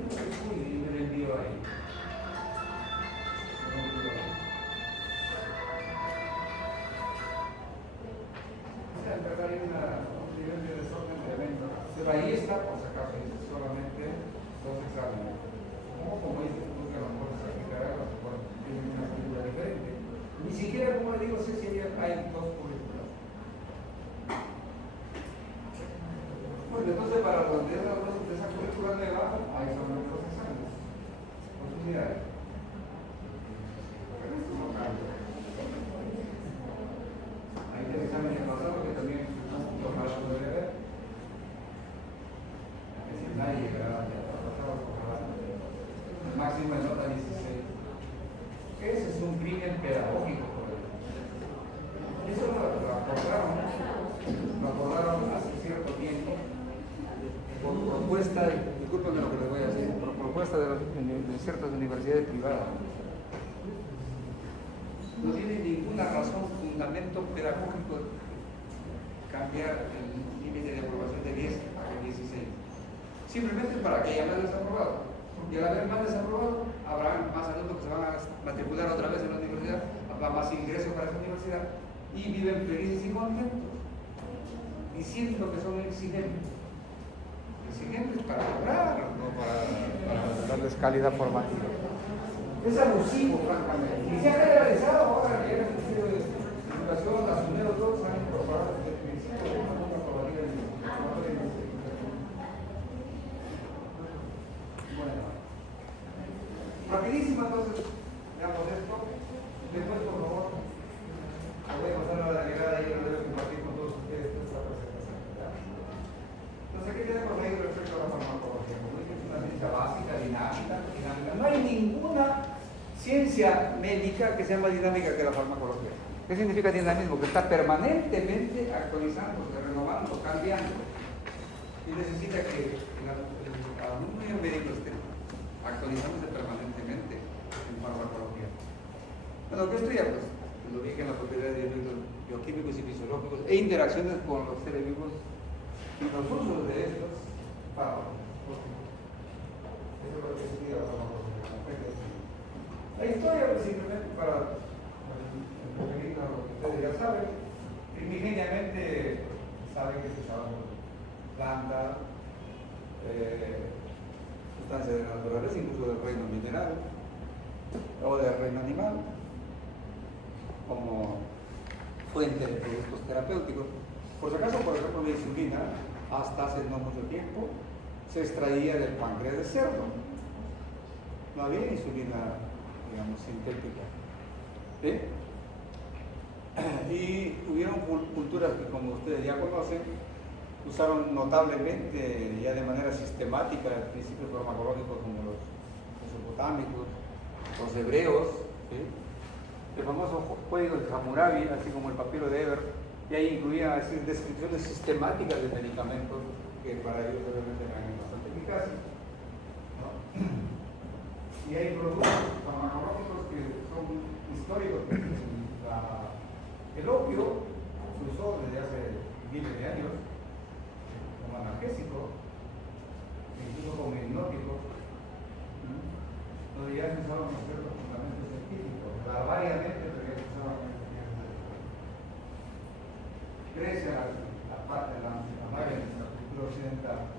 un estudio y me lo envió ahí. En verdad hay un nivel de desorden tremendo. Pero ahí está, por si acaso, solamente 2 exámenes. Como dices tú, que a lo mejor se aplicará, a lo mejor tiene una cultura diferente. Ni siquiera, como le digo, sé si hay 2 currículas. universidades privadas. No tiene ninguna razón, fundamento pedagógico cambiar el límite de aprobación de 10 a 16. Simplemente para que haya más desaprobados. Y al haber más desaprobados, habrá más alumnos que se van a matricular otra vez en la universidad, habrá más ingresos para esa universidad y viven felices y contentos, diciendo que son exigentes. Exigentes para lograr, no para darles calidad formativa. Es abusivo, francamente. Y se ha generalizado ahora que el Ministerio de Educación, las primeros dos se han incorporado desde el principio de una nota aprobativa de bueno, rapidísimo entonces, veamos esto. Después, por favor, voy a pasar a la delegada y lo debo compartir con todos ustedes esta presentación. Entonces, ¿qué tenemos ahí respecto a la farmacología? Como dije, es una ciencia básica, dinámica. No hay ninguna ciencia médica que sea más dinámica que la farmacología. ¿Qué significa dinamismo? Que está permanentemente actualizándose, renovando, cambiando. Y necesita que el alumno y el médico estén actualizándose permanentemente en farmacología. Bueno, ¿qué estudia? Pues lo dije en la propiedad de efectos bioquímicos y fisiológicos e interacciones con los seres vivos y los usos de estos fármacos. Eso es lo que estudia la farmacología. La historia, pues simplemente para referir a lo que ustedes ya saben, primigeniamente saben que se usaban plantas, sustancias naturales, incluso del reino mineral o del reino animal, como fuente de productos terapéuticos. Por si acaso, por ejemplo, la insulina, hasta hace no mucho tiempo, se extraía del páncreas de cerdo. No había insulina, digamos, sintética. ¿Sí? Y hubieron culturas que, como ustedes ya conocen, usaron notablemente, ya de manera sistemática, principios farmacológicos como los mesopotámicos, los hebreos, ¿sí? El famoso código de Hammurabi, así como el papiro de Eber, y ahí incluía descripciones sistemáticas de medicamentos que para ellos realmente eran bastante eficaces, ¿no? Y hay productos farmacológicos que son históricos. El opio se usó desde hace miles de años como analgésico, incluso como hipnótico, donde ya se usaban ciertos fundamentos científicos, variamente, pero ya se usaban Grecia, la parte de la Magia de la cultura occidental,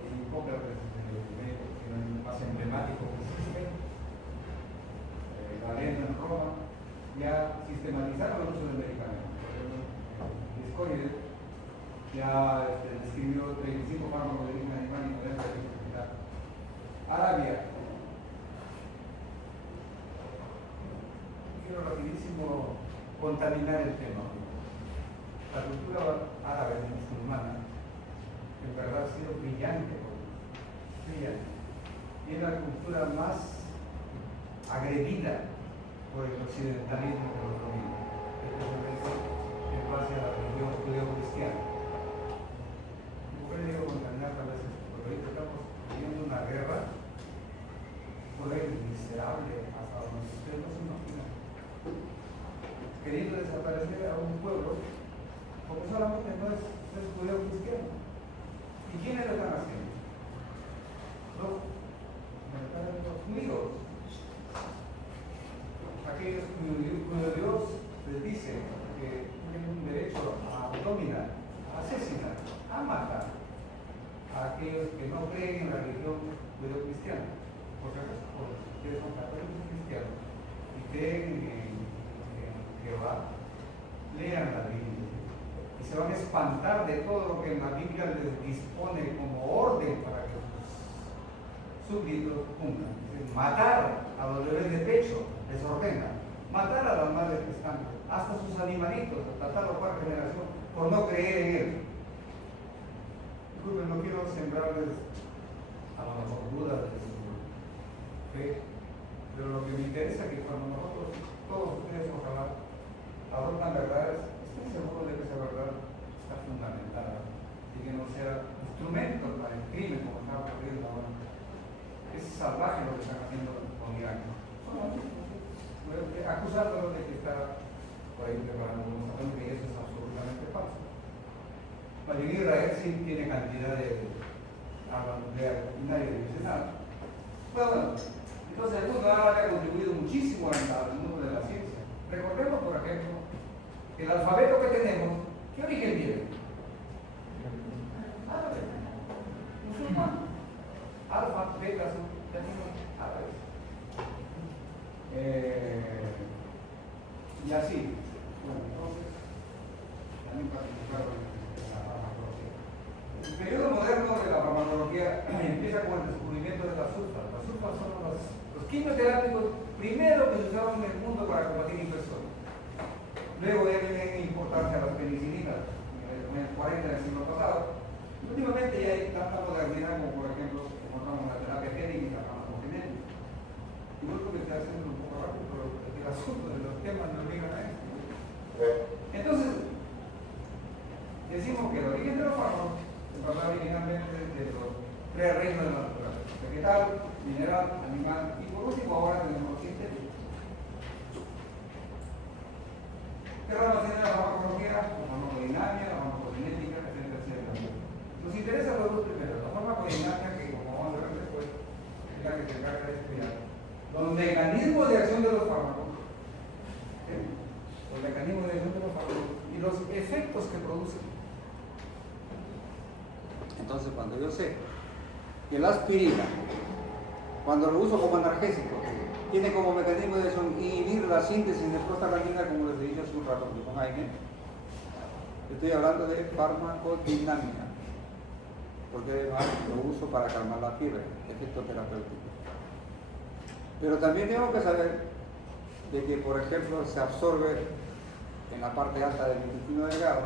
y Hipócrates, el más emblemático que existe, Galeno en Roma, ya sistematizaron el uso del medicamento. Por ejemplo, Discónides ya describió 35 fármacos de origen animal y moderna de efectividad. Arabia. Quiero rapidísimo contaminar el tema. La cultura árabe musulmana en verdad ha sido brillante, brillante. Y es la cultura más agredida por el occidentalismo que lo domina, especialmente en base a la religión judeo-cristiana. ¿Por qué digo contaminar tal vez esto? Porque ahorita estamos viviendo una guerra cruel, miserable, hasta donde ustedes no se imaginan, queriendo desaparecer a un pueblo porque solamente no es judeo-cristiano. ¿Y quiénes lo están haciendo? Los judíos. Aquellos cuyo Dios les dice que tienen un derecho a dominar, a asesinar, a matar a aquellos que no creen en la religión judeo-cristiana. Por ejemplo, ustedes son católicos cristianos y creen en Jehová, lean la Biblia y se van a espantar de todo lo que en la Biblia les dispone como orden para que sus súbditos cumplan. Matar a los bebés de pecho les ordena, matar a las madres que están, hasta sus animalitos, hasta tal o cual generación, por no creer en él. Disculpen, no quiero sembrarles a lo mejor dudas de su fe, pero lo que me interesa es que cuando nosotros, todos ustedes, ojalá, adoptan verdades, estoy seguro de que esa verdad está fundamentada y que no sea instrumento para el crimen como está ocurriendo ahora. Es salvaje lo que están haciendo con preparando, como sabemos que eso es absolutamente falso. Pero en Israel sí tiene cantidad de armas nucleares y nadie le dice nada. Bueno, entonces el mundo árabe ha contribuido muchísimo al mundo de la ciencia. Recordemos, por ejemplo, que el alfabeto que tenemos, ¿qué origen tiene? Árabe. Musulmán. Alfa, beta, son árabes. Y así. Bueno, entonces, también participaron en la farmacología. El periodo moderno de la farmacología empieza con el descubrimiento de las sulfas. Las sulfas son los quimioterápicos primero que se usaron en el mundo para combatir infecciones. Luego vienen importancia las penicilinas en el 40 del siglo pasado. Últimamente ya hay tanta modernidad como, por ejemplo, encontramos la terapia génica y la farmacogenética. Y no creo que esté haciendo un poco rápido, pero el asunto de los temas no obligan a esto. Entonces, decimos que el origen de los fármacos se basaba originalmente de los tres reinos de la naturaleza: vegetal, mineral, animal y por último ahora tenemos los sintéticos. ¿Qué ramas tiene la farmacología? La farmacodinamia, la farmacocinética, etcétera, etcétera. Nos interesa los dos primeros. La farmacodinamia, que como vamos a ver después, es la que se encarga de estudiar los mecanismos de acción de los fármacos, los mecanismos de acción de los fármacos y los efectos que producen. Entonces, cuando yo sé que la aspirina, cuando lo uso como analgésico, tiene como mecanismo de acción inhibir la síntesis de prostaglandina, como les dije hace un rato, que son AINE, estoy hablando de farmacodinamia, porque además lo uso para calmar la fiebre, efecto terapéutico. Pero también tengo que saber de que, por ejemplo, se absorbe en la parte alta del intestino delgado,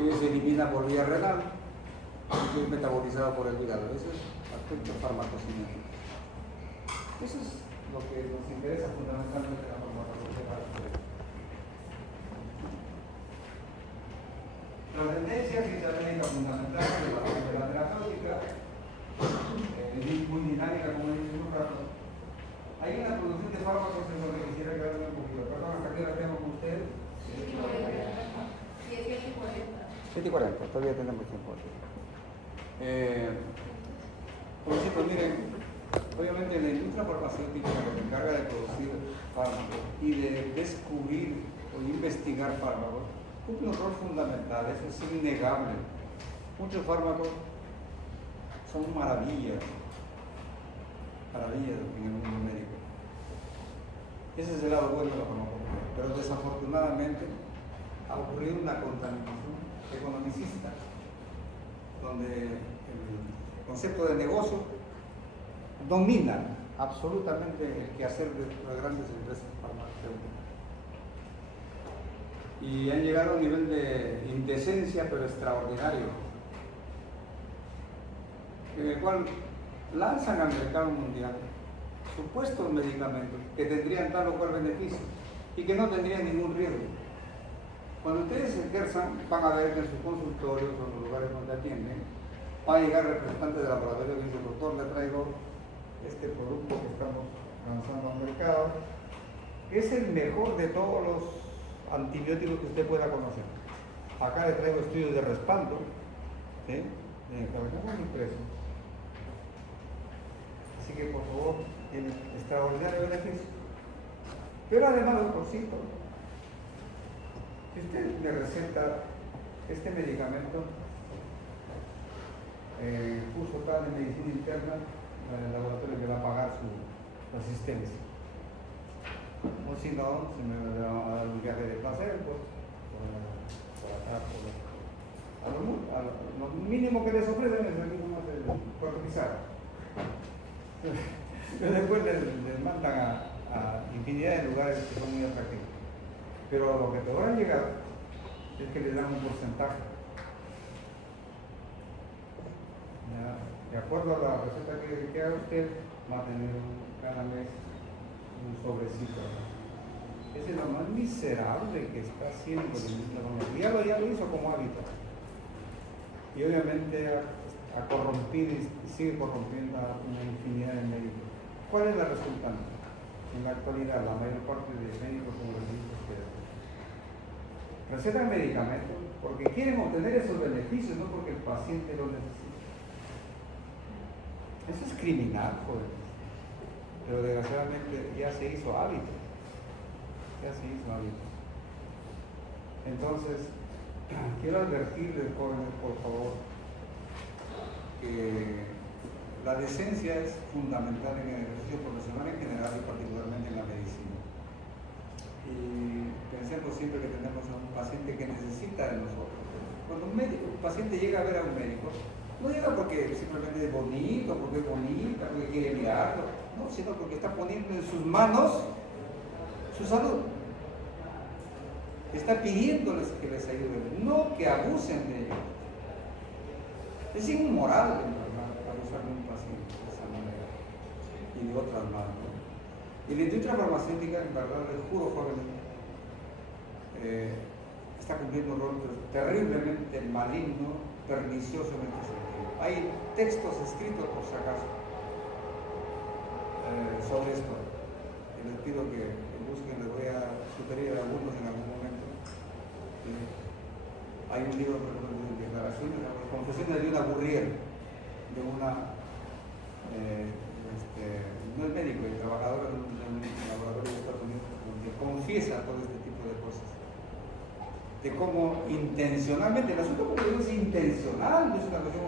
y se elimina por vía renal, y es metabolizado por el hígado. Ese es el aspecto farmacocinético. Eso es lo que nos interesa fundamentalmente en la farmacología para ustedes. La tendencia fisiológica fundamental de la terapéutica es muy dinámica, como dije hace un rato. Hay una producción de fármacos en lo que quisiera quedarme un poquito. Perdón, hasta aquí la tengo con ustedes. 7:40, todavía tenemos tiempo. Por miren, obviamente la industria farmacéutica que se encarga de producir fármacos y de descubrir o investigar fármacos cumple un rol fundamental, eso es innegable. Muchos fármacos son maravillas en el mundo médico. Ese es el lado bueno de la farmacología, pero desafortunadamente ha ocurrido una contaminación economicista, donde el concepto de negocio domina absolutamente el quehacer de las grandes empresas farmacéuticas. Y han llegado a un nivel de indecencia, pero extraordinario, en el cual lanzan al mercado mundial supuestos medicamentos que tendrían tal o cual beneficio y que no tendrían ningún riesgo. Cuando ustedes se ejerzan, van a ver que en sus consultorios o en los lugares donde atienden, va a llegar representantes del laboratorio que dice: doctor, le traigo este producto que estamos lanzando al mercado, que es el mejor de todos los antibióticos que usted pueda conocer. Acá le traigo estudios de respaldo, ¿sí? Impreso. Así que, por favor, tiene extraordinario beneficio. Pero además, doctorcito, si usted le receta este medicamento, curso tal de medicina interna, el laboratorio le va a pagar su asistencia. O si no, se me va a dar un viaje de placer, pues, por acá, lo mínimo que les ofrecen es aquí nomás el Puerto Pizarro. Pero después les mandan a infinidad de lugares que son muy atractivos. Pero lo que te van a llegar es que les dan un porcentaje. Ya, de acuerdo a la receta que haga usted, va a tener cada mes un sobrecito. Ese es lo más miserable que está haciendo la industria farmacéutica. Ya lo hizo como hábito. Y obviamente ha corrompido y sigue corrompiendo a una infinidad de médicos. ¿Cuál es la resultante? en la actualidad la mayor parte de médicos congresistas que recetan medicamentos porque quieren obtener esos beneficios, no porque el paciente lo necesita. Eso es criminal, joder. Pero desgraciadamente ya se hizo hábito. Ya se hizo hábito. Entonces, quiero advertirles, jóvenes, por favor, que la decencia es fundamental en el ejercicio profesional en general y particularmente en la medicina. Y pensemos siempre que tenemos a un paciente que necesita de nosotros. Cuando un paciente llega a ver a un médico, no llega porque simplemente es bonito, porque es bonita, porque quiere mirarlo, no, sino porque está poniendo en sus manos su salud. Está pidiéndoles que les ayuden, no que abusen de ellos. Es inmoral, en verdad, abusar de un paciente de esa manera y de otras más, ¿no? Y la industria farmacéutica, en verdad, les juro, jóvenes, está cumpliendo un rol terriblemente maligno, pernicioso en este sentido. Hay textos escritos, por si acaso, sobre esto. Y les pido que busquen, les voy a sugerir a algunos en algún momento. Hay un libro, por ejemplo, de declaraciones, confesiones de una Burrier, de una, no es médico, es trabajadora de un laboratorio de Estados Unidos, donde confiesa todo este tipo de cosas. De cómo intencionalmente, el asunto como es intencional, no es una cuestión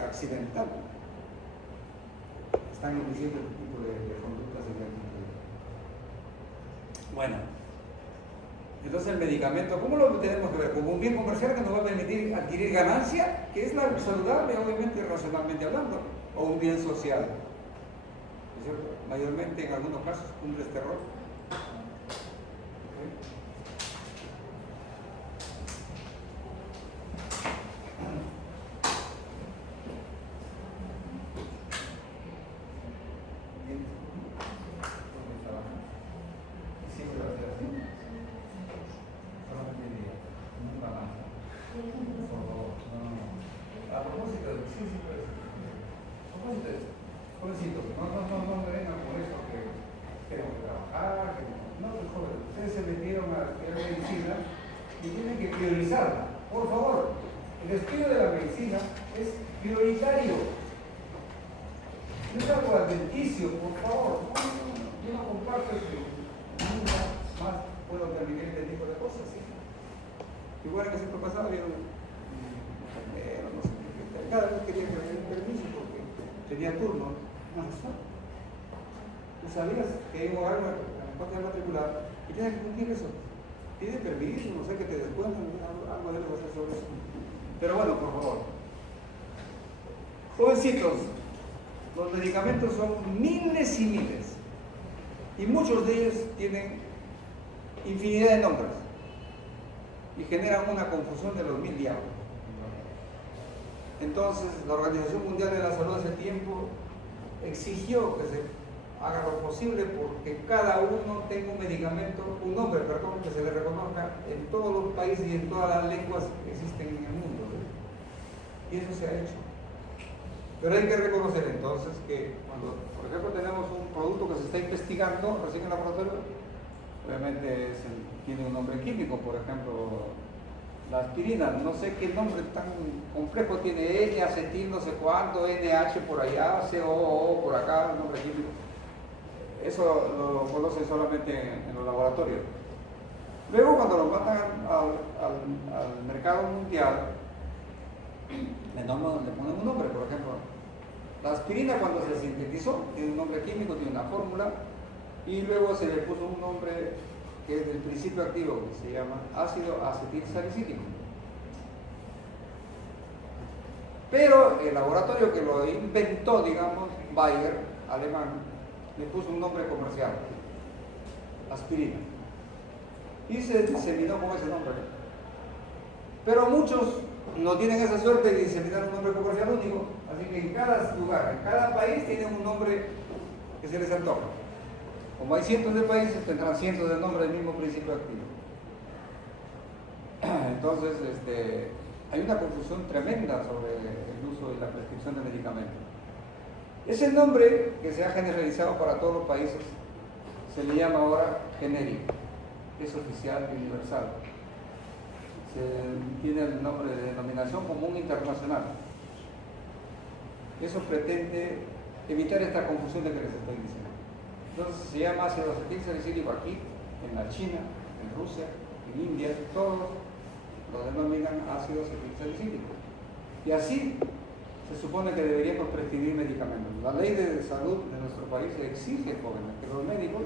accidental. Están induciendo este tipo de conductas y de actitudes. Bueno. Entonces el medicamento, ¿cómo lo tenemos que ver? Como un bien comercial que nos va a permitir adquirir ganancia, que es la saludable, obviamente, racionalmente hablando, o un bien social. ¿No es cierto? Mayormente, en algunos casos, cumple este rol. ¿Sabías que hay un horario en la parte de matricular y tienes que cumplir eso? Pide permiso, no sé, que te descuentan, algo debes hacer sobre eso. Pero bueno, por favor. Jovencitos, los medicamentos son miles y miles. Y muchos de ellos tienen infinidad de nombres. Y generan una confusión de los mil diablos. Entonces, la Organización Mundial de la Salud hace tiempo exigió que se haga lo posible porque cada uno tenga un medicamento, un nombre, perdón, que se le reconozca en todos los países y en todas las lenguas que existen en el mundo, ¿sí? Y eso se ha hecho. Pero hay que reconocer entonces que cuando, por ejemplo, tenemos un producto que se está investigando recién en el laboratorio, obviamente tiene un nombre químico, por ejemplo, la aspirina, no sé qué nombre tan complejo tiene, N-acetil, no sé cuánto, NH por allá, COO por acá, el nombre químico. Eso lo conocen solamente en los laboratorios. Luego, cuando lo mandan al mercado mundial, le ponen un nombre. Por ejemplo, la aspirina, cuando se sintetizó, tiene un nombre químico, tiene una fórmula, y luego se le puso un nombre que es del principio activo, que se llama ácido acetilsalicílico. Pero el laboratorio que lo inventó, digamos, Bayer, alemán, le puso un nombre comercial, aspirina, y se diseminó con ese nombre. Pero muchos no tienen esa suerte de diseminar un nombre comercial único, así que en cada lugar, en cada país tienen un nombre que se les antoja. Como hay cientos de países, tendrán cientos de nombres del mismo principio activo. Entonces, hay una confusión tremenda sobre el uso y la prescripción de medicamentos. Ese nombre que se ha generalizado para todos los países se le llama ahora genérico, es oficial y universal. Tiene el nombre de denominación común internacional. Eso pretende evitar esta confusión de que les estoy diciendo. Entonces se llama ácido acetil salicílico aquí, en la China, en Rusia, en India, todos lo denominan ácido acetil salicílico. Y así se supone que deberíamos prescribir medicamentos. La ley de salud de nuestro país exige, jóvenes, que los médicos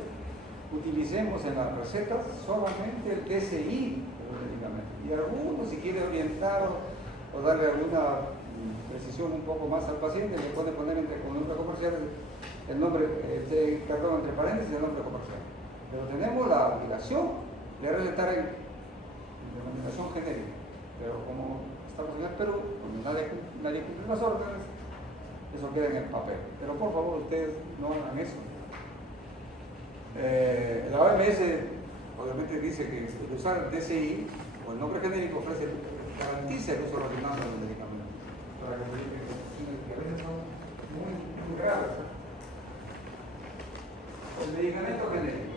utilicemos en las recetas solamente el DSI de los medicamentos. Y algunos, si quiere orientar o darle alguna precisión un poco más al paciente, le puede poner con nombre comercial el nombre, entre paréntesis, el nombre comercial. Pero tenemos la obligación de recetar en denominación genérica. Pero como estamos en el Perú, donde nadie cumple las órdenes, eso queda en el papel. Pero por favor, ustedes no hagan eso. La OMS obviamente dice que usar el DSI o el nombre genérico garantiza el uso racional de los medicamentos. Para que a veces son muy graves. El medicamento genérico.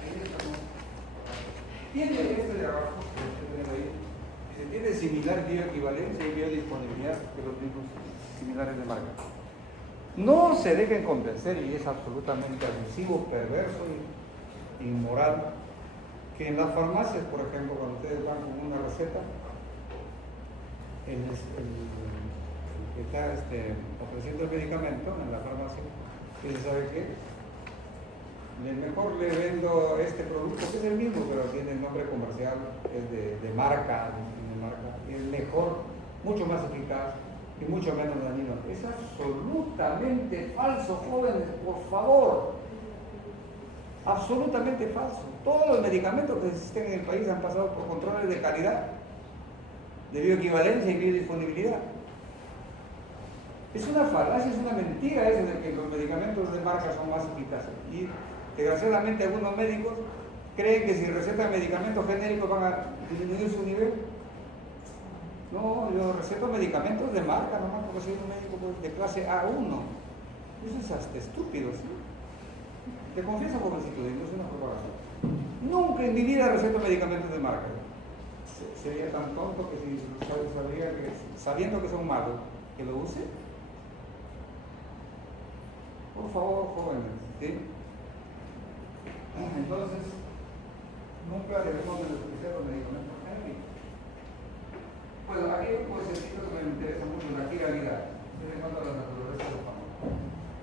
Ahí estamos. Tiene este de abajo, tiene similar bioequivalencia y biodisponibilidad que los mismos similares de marca. No se dejen convencer, y es absolutamente abusivo, perverso y inmoral, que en las farmacias, por ejemplo, cuando ustedes van con una receta, el que está ofreciendo el medicamento en la farmacia, dice, ¿sabe qué? Mejor le vendo este producto, que es el mismo, pero tiene el nombre comercial, es de marca, y es mejor, mucho más eficaz y mucho menos dañino. Es absolutamente falso, jóvenes, por favor. Absolutamente falso. Todos los medicamentos que existen en el país han pasado por controles de calidad, de bioequivalencia y biodisponibilidad. Es una falacia, es una mentira eso de que los medicamentos de marca son más eficaces. Y desgraciadamente algunos médicos creen que si recetan medicamentos genéricos van a disminuir su nivel. No, yo receto medicamentos de marca, nomás porque soy un médico de clase A1. Eso es hasta estúpido, ¿sí? Te confieso, jovencito, no es una propaganda. Nunca en mi vida receto medicamentos de marca. Sería tan tonto que si sabiendo que son malos, que lo use. Por favor, jóvenes, ¿sí? Entonces, nunca debemos despreciar los medicamentos genéricos. Bueno, aquí hay un concepto que me interesa mucho, la quiralidad, en cuanto a la naturaleza de los fármacos.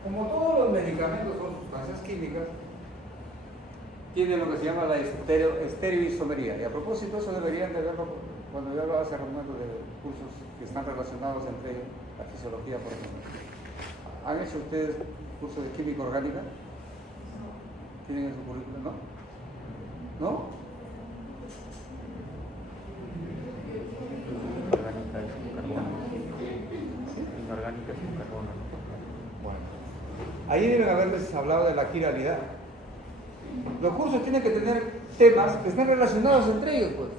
Como todos los medicamentos son sustancias químicas, tienen lo que se llama la estereoisomería. Y a propósito, eso deberían de verlo cuando yo hablaba hace un momento de cursos que están relacionados entre ellos, la fisiología, por ejemplo. ¿Han hecho ustedes curso de química orgánica? ¿Tienen en su currículum? ¿No? ¿No? Orgánica es un carbono. Inorgánica es un carbono. Bueno. Ahí deben haberles hablado de la quiralidad. Los cursos tienen que tener temas que estén relacionados entre ellos, pues.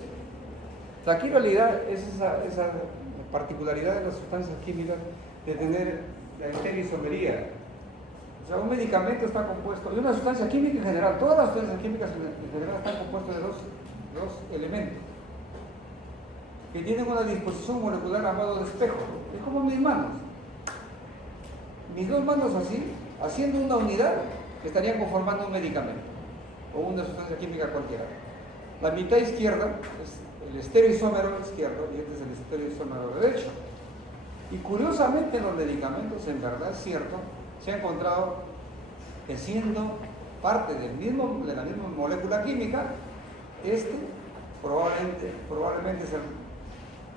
La quiralidad es esa particularidad de las sustancias químicas de tener la estereoisomería. O sea, un medicamento está compuesto, y una sustancia química en general, todas las sustancias químicas en general están compuestas de dos elementos que tienen una disposición molecular a modo de espejo. Es como mis manos. Mis dos manos así, haciendo una unidad, estarían conformando un medicamento o una sustancia química cualquiera. La mitad izquierda es el estereoisómero izquierdo y este es el estereoisómero derecho. Y curiosamente en los medicamentos, en verdad es cierto, se ha encontrado que siendo parte de la misma molécula química, probablemente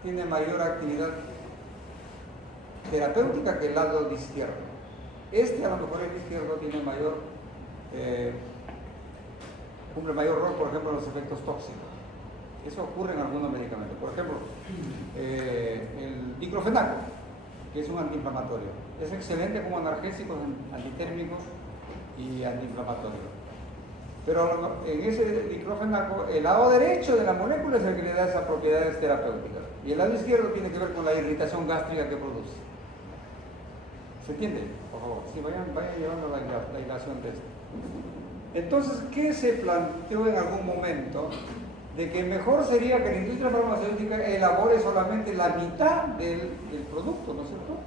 tiene mayor actividad terapéutica que el lado izquierdo. A lo mejor el izquierdo tiene cumple mayor rol, por ejemplo, en los efectos tóxicos. Eso ocurre en algunos medicamentos. Por ejemplo, el diclofenaco, que es un antiinflamatorio. Es excelente como analgésico, antitérmicos y antiinflamatorio. Pero en ese diclofenaco, el lado derecho de la molécula es el que le da esas propiedades terapéuticas. Y el lado izquierdo tiene que ver con la irritación gástrica que produce. ¿Se entiende? Por favor, sí, vayan llevando la hilación de esto. Entonces, ¿qué se planteó en algún momento? De que mejor sería que la industria farmacéutica elabore solamente la mitad del producto, ¿no es cierto?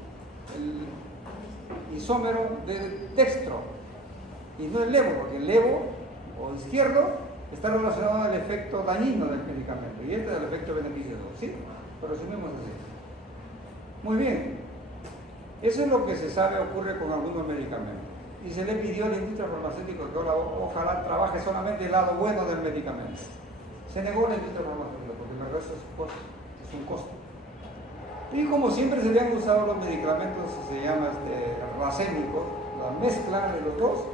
El isómero del dextro, y no el levo, porque el levo o izquierdo está relacionado al efecto dañino del medicamento y este al efecto beneficioso, ¿sí? Pero resumimos así. Muy bien, eso es lo que se sabe ocurre con algunos medicamentos. Y se le pidió a la industria farmacéutica que ojalá trabaje solamente el lado bueno del medicamento. Se negó la industria farmacéutica porque el resto es un costo. Y como siempre se habían usado los medicamentos, se llama racémicos, la mezcla de los dos,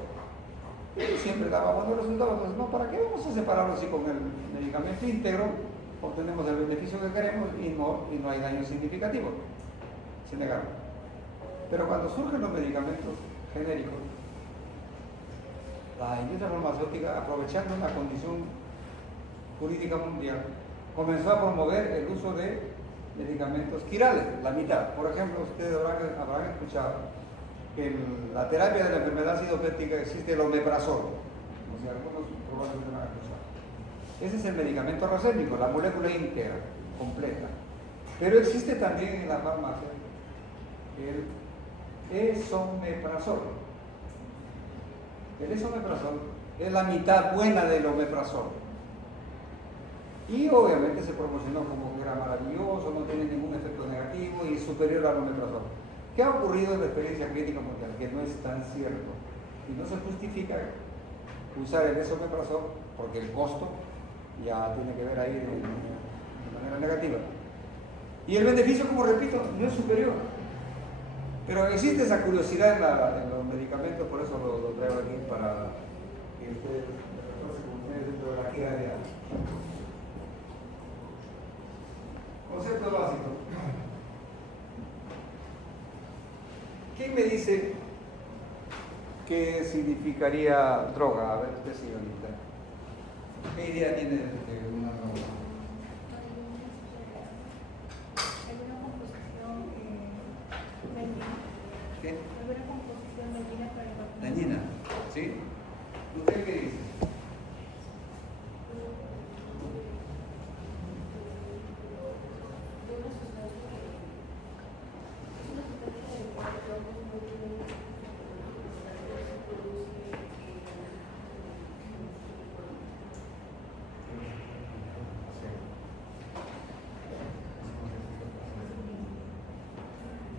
y siempre daba buenos resultados. Entonces, no, ¿para qué vamos a separarlo así con el medicamento íntegro? Obtenemos el beneficio que queremos y no hay daño significativo. Se negaron. Pero cuando surgen los medicamentos genéricos, la industria farmacéutica, aprovechando una condición jurídica mundial, comenzó a promover el uso de medicamentos quirales, la mitad. Por ejemplo, ustedes habrán escuchado que en la terapia de la enfermedad acidopética existe el omeprazol. O sea, algunos probablemente lo han escuchado. Ese es el medicamento racémico, la molécula íntegra, completa. Pero existe también en la farmacia el esomeprazol. El esomeprazol es la mitad buena del omeprazol. Y obviamente se promocionó como que era maravilloso, no tiene ningún efecto negativo y es superior al omeprazol. ¿Qué ha ocurrido en la experiencia clínica mundial? Que no es tan cierto. Y no se justifica usar el esomeprazol porque el costo ya tiene que ver ahí de manera negativa. Y el beneficio, como repito, no es superior. Pero existe esa curiosidad en los medicamentos, por eso lo traigo aquí para que ustedes dentro de la guía de concepto básico. ¿Quién me dice qué significaría droga? A ver, usted señorita. ¿Qué idea tiene de una droga? ¿Alguna composición dañina? ¿Qué? ¿Alguna composición dañina para el paciente? Dañina, ¿sí? ¿Usted qué dice?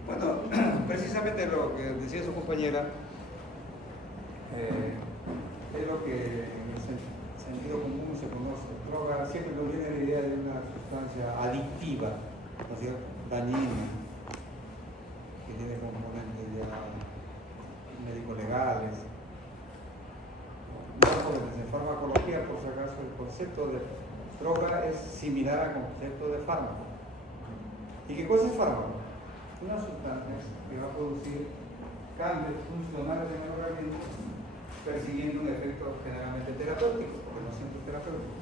Bueno, precisamente lo que decía su compañera es lo que en el sentido común se conoce. Droga siempre nos viene la idea de una sustancia adictiva, ¿no es cierto? Dañina, que tiene componentes ya médico-legales. En farmacología, por si acaso, el concepto de droga es similar al concepto de fármaco. ¿Y qué cosa es fármaco? Una sustancia que va a producir cambios funcionales en el organismo persiguiendo un efecto generalmente terapéutico, porque no siempre es terapéutico.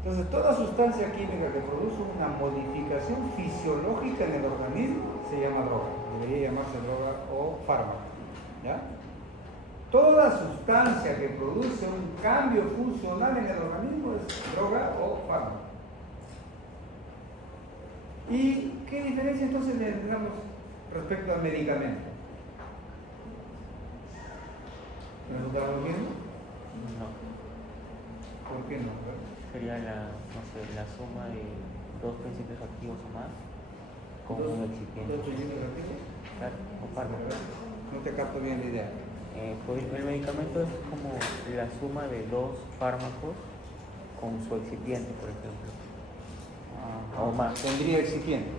Entonces, toda sustancia química que produce una modificación fisiológica en el organismo se llama droga. Debería llamarse droga o fármaco. ¿Ya? Toda sustancia que produce un cambio funcional en el organismo es droga o fármaco. ¿Y qué diferencia entonces le tenemos respecto al medicamento? ¿Resultado bien? No. ¿Por qué no? Sería la suma de dos principios activos o más con un excipiente. ¿Dos principios activos? Claro, o fármaco. No te capto bien la idea. Pues el medicamento es como la suma de dos fármacos con su excipiente, por ejemplo. O más. Tendría excipiente.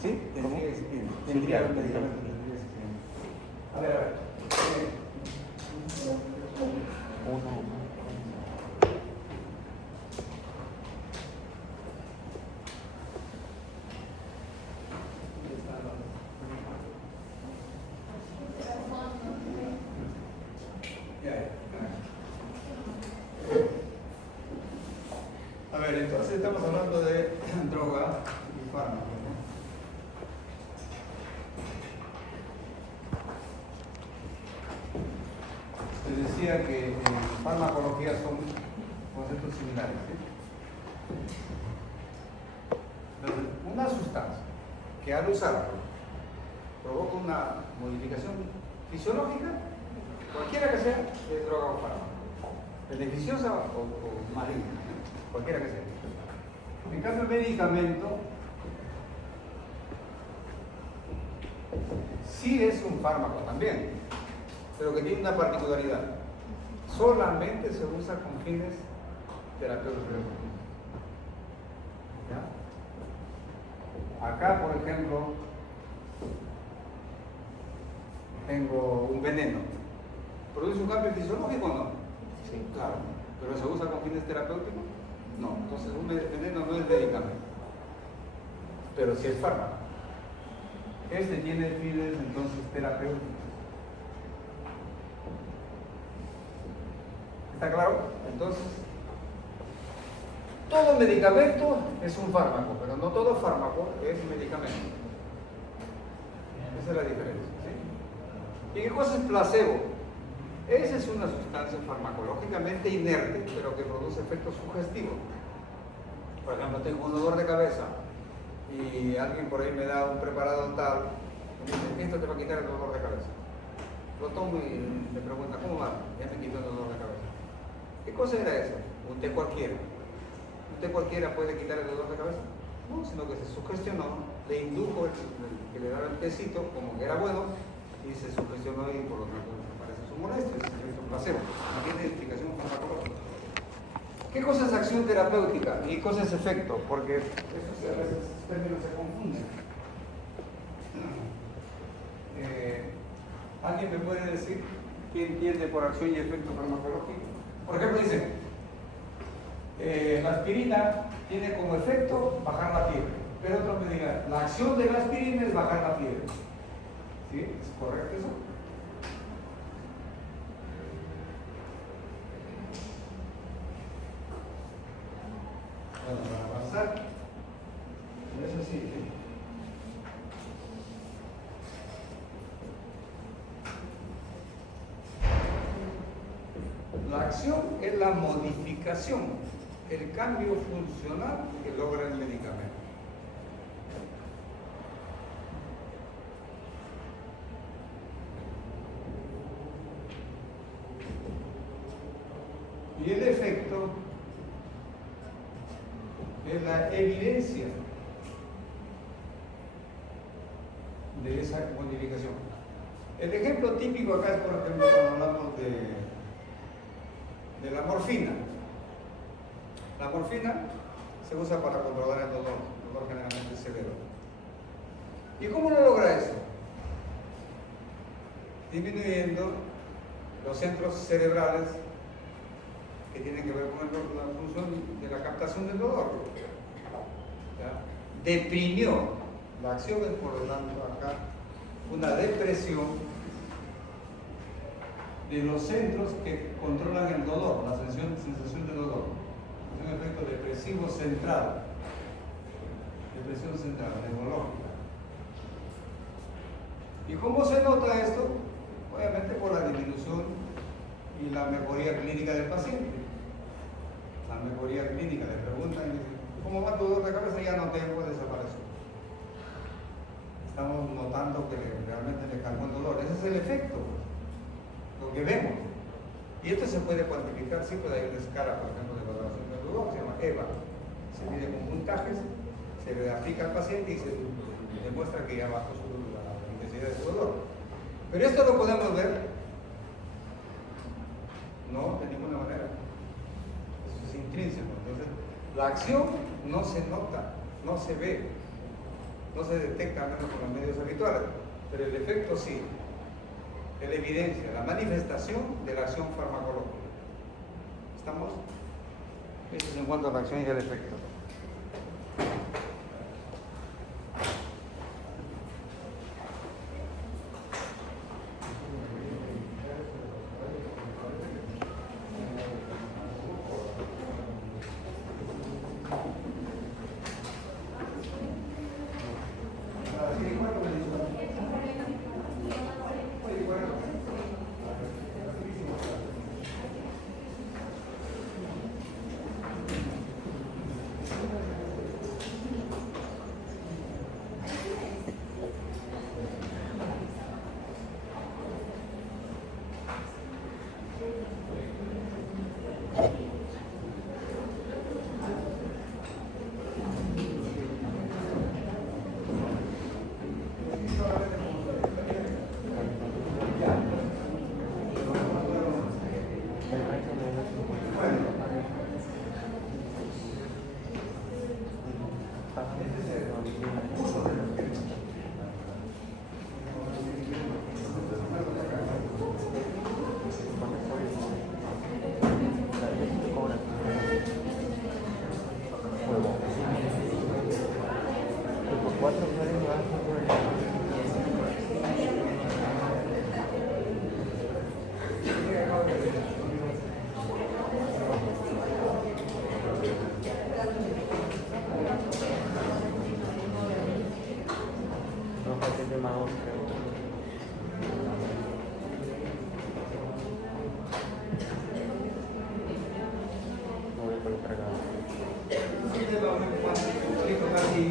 ¿Sí? ¿Cómo? Tendría excipiente. Sí, Tendría claro, el medicamento, tendría. tendría excipiente. A ver. Uno o más. A ver, entonces estamos hablando de droga y fármaco, ¿no? Te decía diría que en farmacología son conceptos similares. ¿Sí? Entonces, una sustancia que al usarla provoca una modificación fisiológica, cualquiera que sea, es droga o fármaco. Beneficiosa o maligna, cualquiera que sea. En caso del medicamento, sí es un fármaco también, pero que tiene una particularidad. Solamente se usa con fines terapéuticos. ¿Ya? Acá, por ejemplo, tengo un veneno. ¿Produce un cambio fisiológico o no? Sí. Claro. ¿Pero se usa con fines terapéuticos? No. Entonces un veneno no es medicamento, pero sí es fármaco. Este tiene fines entonces terapéuticos. ¿Está claro? Entonces, todo medicamento es un fármaco, pero no todo fármaco es medicamento. Esa es la diferencia. ¿Sí? ¿Y qué cosa es placebo? Esa es una sustancia farmacológicamente inerte, pero que produce efectos sugestivos. Por ejemplo, tengo un dolor de cabeza y alguien por ahí me da un preparado tal, y me dice, esto te va a quitar el dolor de cabeza. Lo tomo y me pregunta, ¿cómo va? Ya me quitó el dolor de cabeza. ¿Qué cosa era eso? Un té cualquiera. ¿Un té cualquiera puede quitar el dolor de cabeza? No, sino que se sugestionó, le indujo que le daba el tecito como que era bueno y se sugestionó y por lo tanto aparece su molestia, es el efecto placebo. No tiene identificación farmacológica. ¿Qué cosa es acción terapéutica y qué cosa es efecto? Porque a veces los términos se confunden. ¿Alguien me puede decir qué entiende por acción y efecto farmacológico? Por ejemplo, dice, la aspirina tiene como efecto bajar la fiebre. Pero otro me diga, la acción de la aspirina es bajar la fiebre. ¿Sí? ¿Es correcto eso? Bueno, para avanzar, eso sí. La acción es la modificación, el cambio funcional que logra el medicamento. Y el efecto es la evidencia de esa modificación. El ejemplo típico acá es, por ejemplo, cuando hablamos de la morfina. La morfina se usa para controlar el dolor generalmente severo. ¿Y cómo lo logra eso? Disminuyendo los centros cerebrales que tienen que ver con la función de la captación del dolor. ¿Ya? Deprimió. La acción es, por lo tanto, acá una depresión de los centros que controlan el dolor, la sensación de dolor. Es un efecto depresivo central. Depresión central, neurológica. ¿Y cómo se nota esto? Obviamente por la disminución y la mejoría clínica del paciente. La mejoría clínica, le preguntan, ¿cómo va tu dolor de cabeza? Ya no tengo, desapareció. Estamos notando que realmente le calmó el dolor. Ese es el efecto, lo que vemos. Y esto se puede cuantificar, sí, puede haber una escala, por ejemplo, de valoración del dolor, se llama EVA. Se mide con puntajes, se le aplica al paciente y se demuestra que ya bajó la intensidad de su dolor. Pero esto lo podemos ver, no, de ninguna manera. Eso es intrínseco. Entonces, la acción no se nota, no se ve, no se detecta al menos con los medios habituales, pero el efecto sí. Es la evidencia, la manifestación de la acción farmacológica. ¿Estamos? Eso es en cuanto a la acción y el efecto.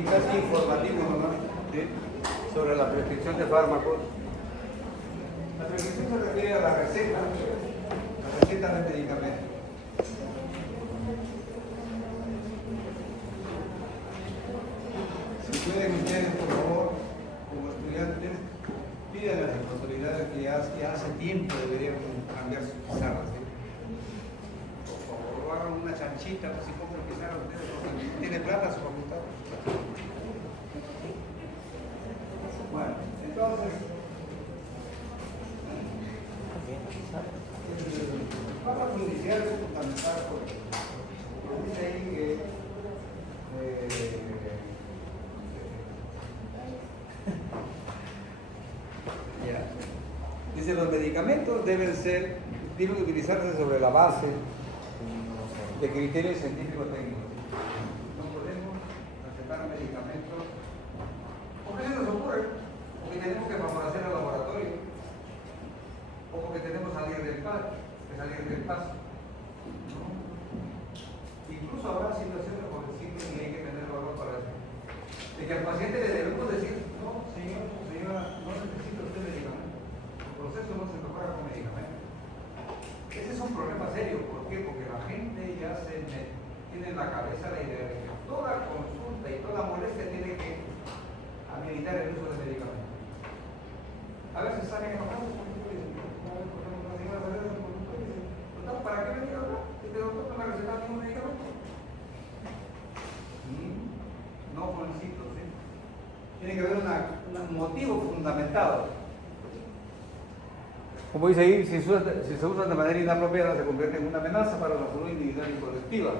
Casi informativo, ¿no? ¿Sí? Sobre la prescripción de fármacos. La prescripción se refiere a la receta del medicamento. Si pueden ustedes, por favor, como estudiantes, piden a las autoridades que ya hace tiempo deberían cambiar sus pizarras. ¿Sí? Por favor, hagan una chanchita, pues, si compran pizarras ustedes, porque tiene plata su facultad. Bueno, entonces, para judicial es fundamental porque dice ahí que ya. Dice los medicamentos deben utilizarse sobre la base de criterios científicos técnicos. No podemos recetar medicamentos porque se nos ocurre, porque tenemos que favorecer al laboratorio, o porque tenemos que salir del paso. ¿No? Incluso habrá situaciones por decir que hay que tener valor para eso. De que al paciente le debemos decir, no, señor, señora, no necesita usted medicamento. El proceso no se mejora con medicamento. Ese es un problema serio. ¿Por qué? Porque la gente ya tiene en la cabeza la idea de que toda consulta y toda molestia tiene que habilitar el uso de medicamentos. A veces salen enojados porque dicen, ¿para qué venir a hablar? Este doctor no me receta ningún medicamento. No felicito, ¿sí? Tiene que haber un motivo fundamentado. Como dice ahí, si se usa de manera inapropiada se convierte en una amenaza para la salud individual y colectiva.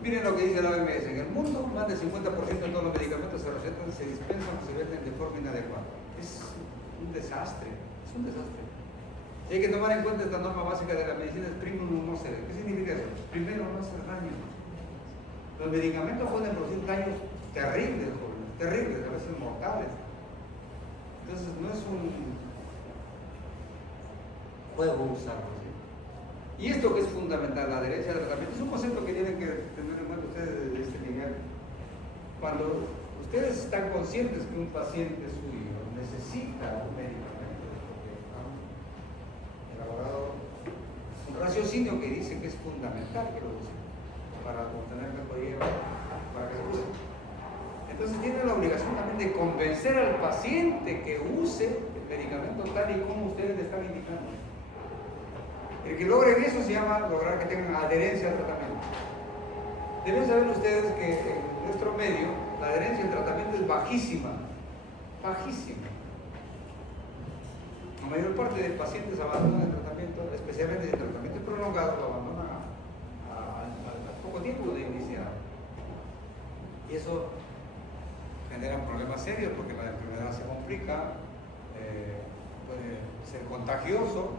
Miren lo que dice la OMS. En el mundo, más del 50% de todos los medicamentos se recetan, se dispensan o se venden de forma inadecuada. Es un desastre. Es un desastre. Y hay que tomar en cuenta esta norma básica de la medicina, es primum non nocere. ¿Qué significa eso? Primero, no hacer daño. Los medicamentos pueden producir daños terribles, jóvenes, terribles, a veces mortales. Entonces, no es un juego usarlo. ¿Sí? Y esto que es fundamental, la adherencia al tratamiento, es un concepto que tienen que tener en cuenta ustedes desde este nivel. Cuando ustedes están conscientes que un paciente suyo necesita un medicamento, porque han elaborado un raciocinio que dice que es fundamental que lo use para obtener mejor hierro, para que se use. Entonces tienen la obligación también de convencer al paciente que use el medicamento tal y como ustedes le están indicando. El que logren eso se llama lograr que tengan adherencia al tratamiento. Deben saber ustedes que en nuestro medio la adherencia al tratamiento es bajísima, bajísima. La mayor parte de pacientes abandonan el tratamiento, especialmente si el tratamiento es prolongado, lo abandonan a poco tiempo de iniciar. Y eso genera problemas serios porque la enfermedad se complica, puede ser contagioso.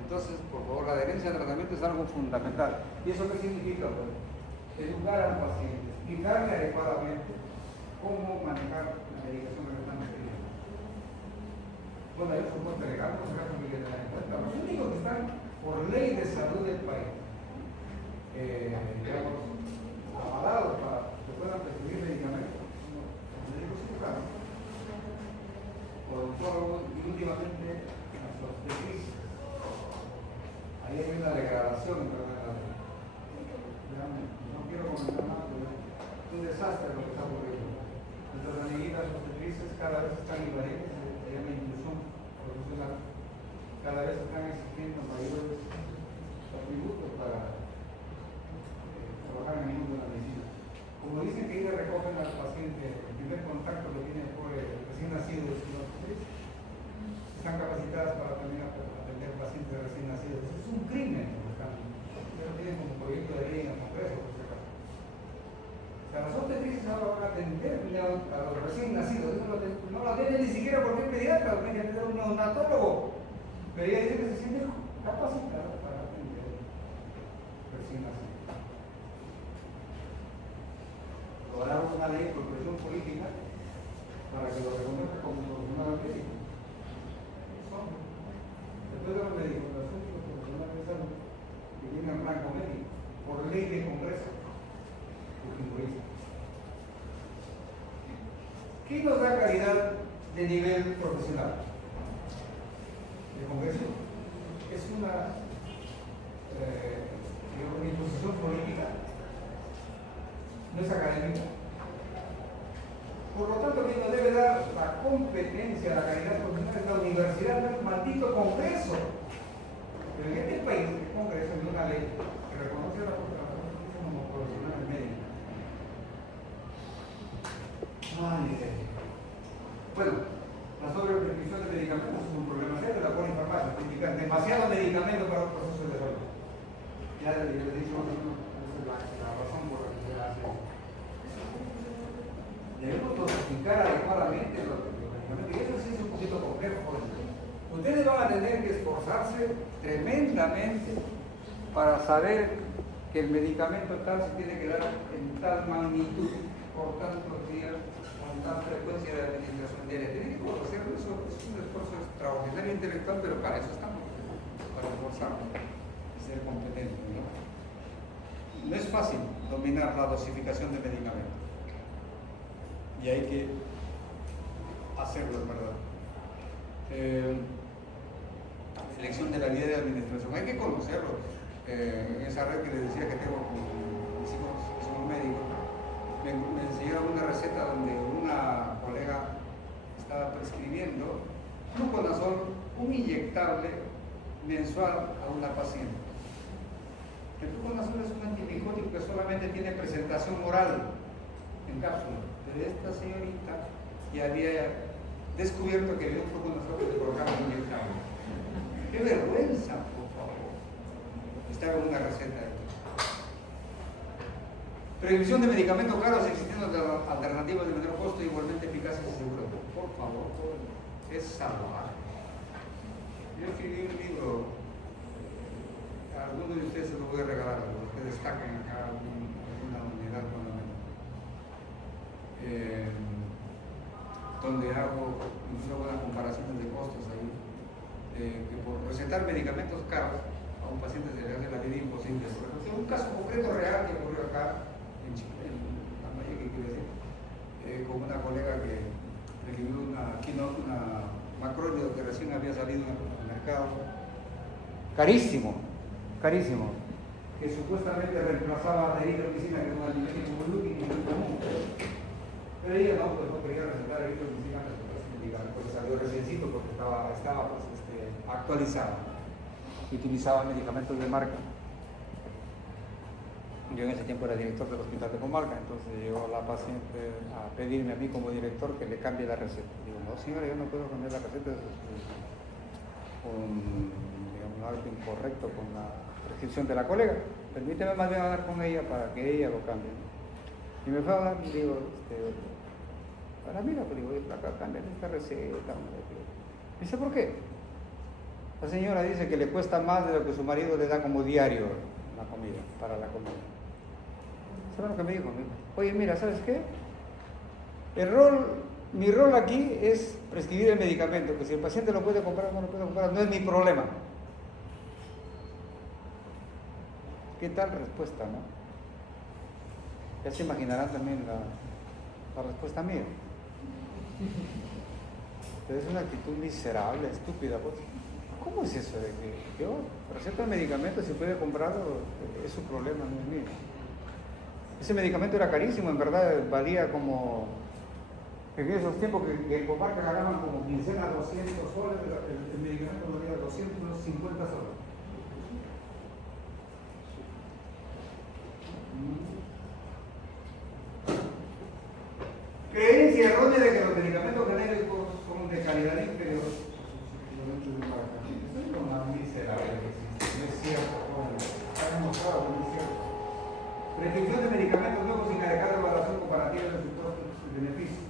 Entonces, por favor, la adherencia al tratamiento es algo fundamental. ¿Y eso qué significa? Pues, educar al paciente, explicarle adecuadamente cómo manejar la medicación que le están pidiendo. Bueno, hay un soporte legal, por si acaso que tener en cuenta. Los únicos que están por ley de salud del país, digamos, avalados para que puedan prescribir medicamentos, los médicos cirujanos, odontólogos y últimamente las obstetrizas. Ahí hay una degradación en la no quiero comentar más, pero es un desastre lo que está ocurriendo. Nuestras amiguitas obstetrices cada vez están invadiendo, se llama inclusión profesional, cada vez están exigiendo mayores atributos para trabajar en el mundo de la medicina. Como dicen que ellas recogen al paciente en tiene ni siquiera cualquier pediatra, lo tiene que tener un neonatólogo. Pero ella dice que se siente capacitada para atender recién nacido. Logramos una ley por presión política para que lo reconozca como profesional médico. Después de los médicos, los únicos profesionales de salud que tienen rango médico, por ley de Congreso, fujimorista. ¿Qué nos da calidad de nivel profesional? El Congreso es una imposición política, no es académica. Por lo tanto, quien nos debe dar la competencia, la calidad profesional es la universidad, no el maldito Congreso. Pero en este país, el Congreso es una ley que reconoce a la población como profesionales médicos. Bueno, la sobreprescripción de medicamentos es un problema serio, la polifarmacia, indicar demasiado medicamento para un proceso de salud. Ya les he dicho más o menos, esa es la razón por la que se hace. Debemos dosificar adecuadamente los medicamentos, y eso sí es un poquito complejo. Ustedes van a tener que esforzarse tremendamente para saber que el medicamento tal se tiene que dar en tal magnitud, por tantos días, con tal frecuencia de administración diaria. Tienen que conocerlo, eso es un esfuerzo extraordinario intelectual, pero para eso estamos, para esforzarnos y ser competentes, ¿no? No es fácil dominar la dosificación de medicamentos. Y hay que hacerlo, es verdad. Selección de la vida de administración, hay que conocerlo. En esa red que les decía que tengo con mis hijos que son médicos, me enseñaron una receta donde una colega estaba prescribiendo fluconazol, un inyectable mensual a una paciente. El fluconazol es un antimicótico que solamente tiene presentación oral en cápsula. Pero esta señorita ya había descubierto que había un fluconazol que le colocaba un inyectable. ¡Qué vergüenza, por favor! Estaba en una receta ahí. Prohibición de medicamentos caros existiendo alternativas de menor costo igualmente eficaces y seguras. Por favor, es salvaje. Yo escribí un libro, a algunos de ustedes se lo voy a regalar, a los que destaquen acá una unidad con la donde hago unas comparaciones de costos ahí, que por recetar medicamentos caros a un paciente se le hace la vida imposible. Por ejemplo, un caso concreto real que ocurrió acá en Lambayeque, quiero decir, con una colega que recibió una macrólido que recién había salido al mercado, carísimo, carísimo, que supuestamente reemplazaba la eritromicina, que es un alimento muy útil y muy común. Pero ella no quería recetar eritromicina, porque salió reciencito, porque estaba actualizado y utilizaba medicamentos de marca. Yo en ese tiempo era director del hospital de comarca, entonces llegó la paciente a pedirme a mí como director que le cambie la receta. Digo, no señora, yo no puedo cambiar la receta, es algo incorrecto con la prescripción de la colega. Permíteme más bien hablar con ella para que ella lo cambie. Y me fue a hablar y digo, para mí, pues digo, acá cambian esta receta. Dice, ¿por qué? La señora dice que le cuesta más de lo que su marido le da como diario la comida, para la comida. ¿Saben lo que me dijo? Oye, mira, ¿sabes qué? Mi rol aquí es prescribir el medicamento, que si el paciente lo puede comprar o no lo puede comprar, no es mi problema. ¿Qué tal respuesta, no? Ya se imaginarán también la respuesta mía. Pero es una actitud miserable, estúpida, pues. ¿Cómo es eso de que yo receto el medicamento, si puede comprarlo, es su problema, no es mío? Ese medicamento era carísimo, en verdad, valía como, en esos tiempos que en comarca ganaban como quincena 200 soles, el medicamento valía 250 soles. Creencia errónea de que los medicamentos genéricos son de calidad inferior. Eso es lo más miserable que existe. No es cierto, está demostrado que no es cierto. Prescripción de medicamentos nuevos sin adecuada evaluación comparativa de sus costos y beneficios.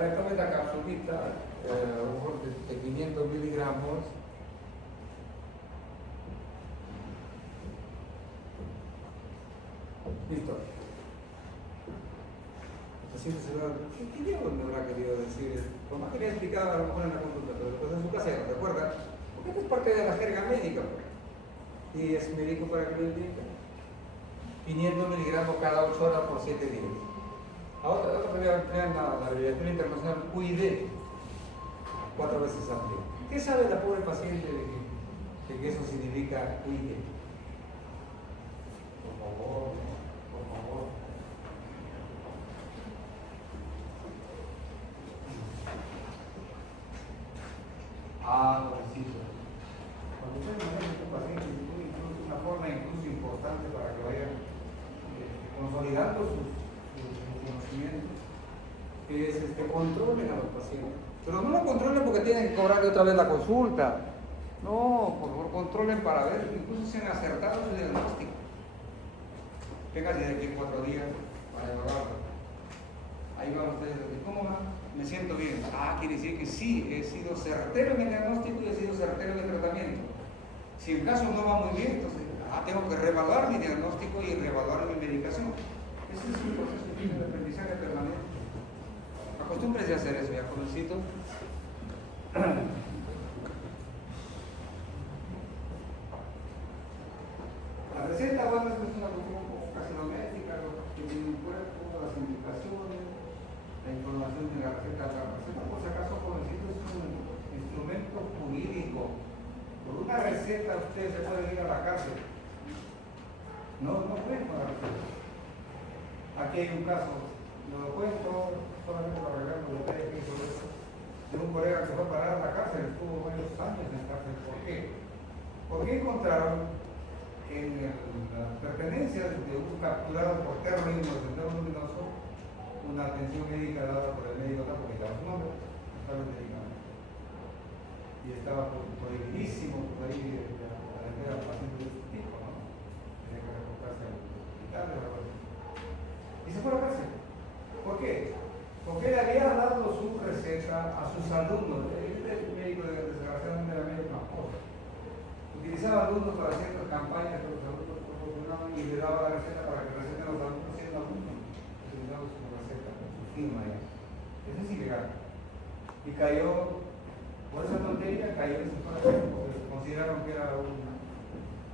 A ver, tome la capsulita, a lo mejor de 500 miligramos. Listo. Paciente se va. ¿Qué diablos me habrá querido decir? Como más quería explicar a lo mejor en la consulta, pero después en su casa ya no recuerda. Porque esto es parte de la jerga médica. Pues. Y es médico para que lo entienda. 500 miligramos cada 8 horas por 7 días. Ahora que voy a emplear en la abreviatura internacional QID, 4 veces al día. ¿Qué sabe la pobre paciente de que eso significa QID? Por favor, por favor. Pobrecito. Cuando usted maneja un paciente, incluso una forma incluso importante para que vayan consolidando sus conocimientos, es controlen a los pacientes. Pero no lo controlen porque tienen que cobrarle otra vez la consulta. No, por favor, controlen para ver, incluso si han acertado su diagnóstico. Véngase de aquí en 4 días para evaluarlo. Ahí van ustedes, ¿cómo va? Me siento bien. Quiere decir que sí, he sido certero en el diagnóstico y he sido certero en el tratamiento. Si el caso no va muy bien, entonces tengo que reevaluar mi diagnóstico y reevaluar mi medicación. Ese es un proceso de aprendizaje permanente. Acostúmbrese a hacer eso, ya jovencito. La receta, bueno, es una cuestión casi doméstica, lo que tiene el cuerpo, las indicaciones, la información de la receta. La receta, por si acaso, jovencito, es un instrumento jurídico. Por una receta usted se puede ir a la cárcel. No puede con la receta. Aquí hay un caso, lo cuento solamente para arreglar los detalles que hizo eso, de un colega que fue a parar a la cárcel, estuvo varios años en la cárcel. ¿Por qué? Porque encontraron en las pertenencias de un capturado por terrorismo de Sendero Luminoso una atención médica dada por el médico, porque estaba su nombre, estaba el medicamento. Y estaba prohibidísimo por ahí atender a pacientes de este tipo, ¿no? Tenía que reportarse al hospital de la cárcel. Y se fue a la cárcel. ¿Por qué? Porque él había dado su receta a sus alumnos. Este médico desgraciadamente era medio tramposo. Utilizaba alumnos para ciertas campañas que los alumnos proporcionaban y le daba la receta para que receten a los alumnos siendo alumnos. Utilizaba su receta, su firma ya. Eso es ilegal. Y cayó, por esa tontería, cayó en su cárcel porque consideraron que era un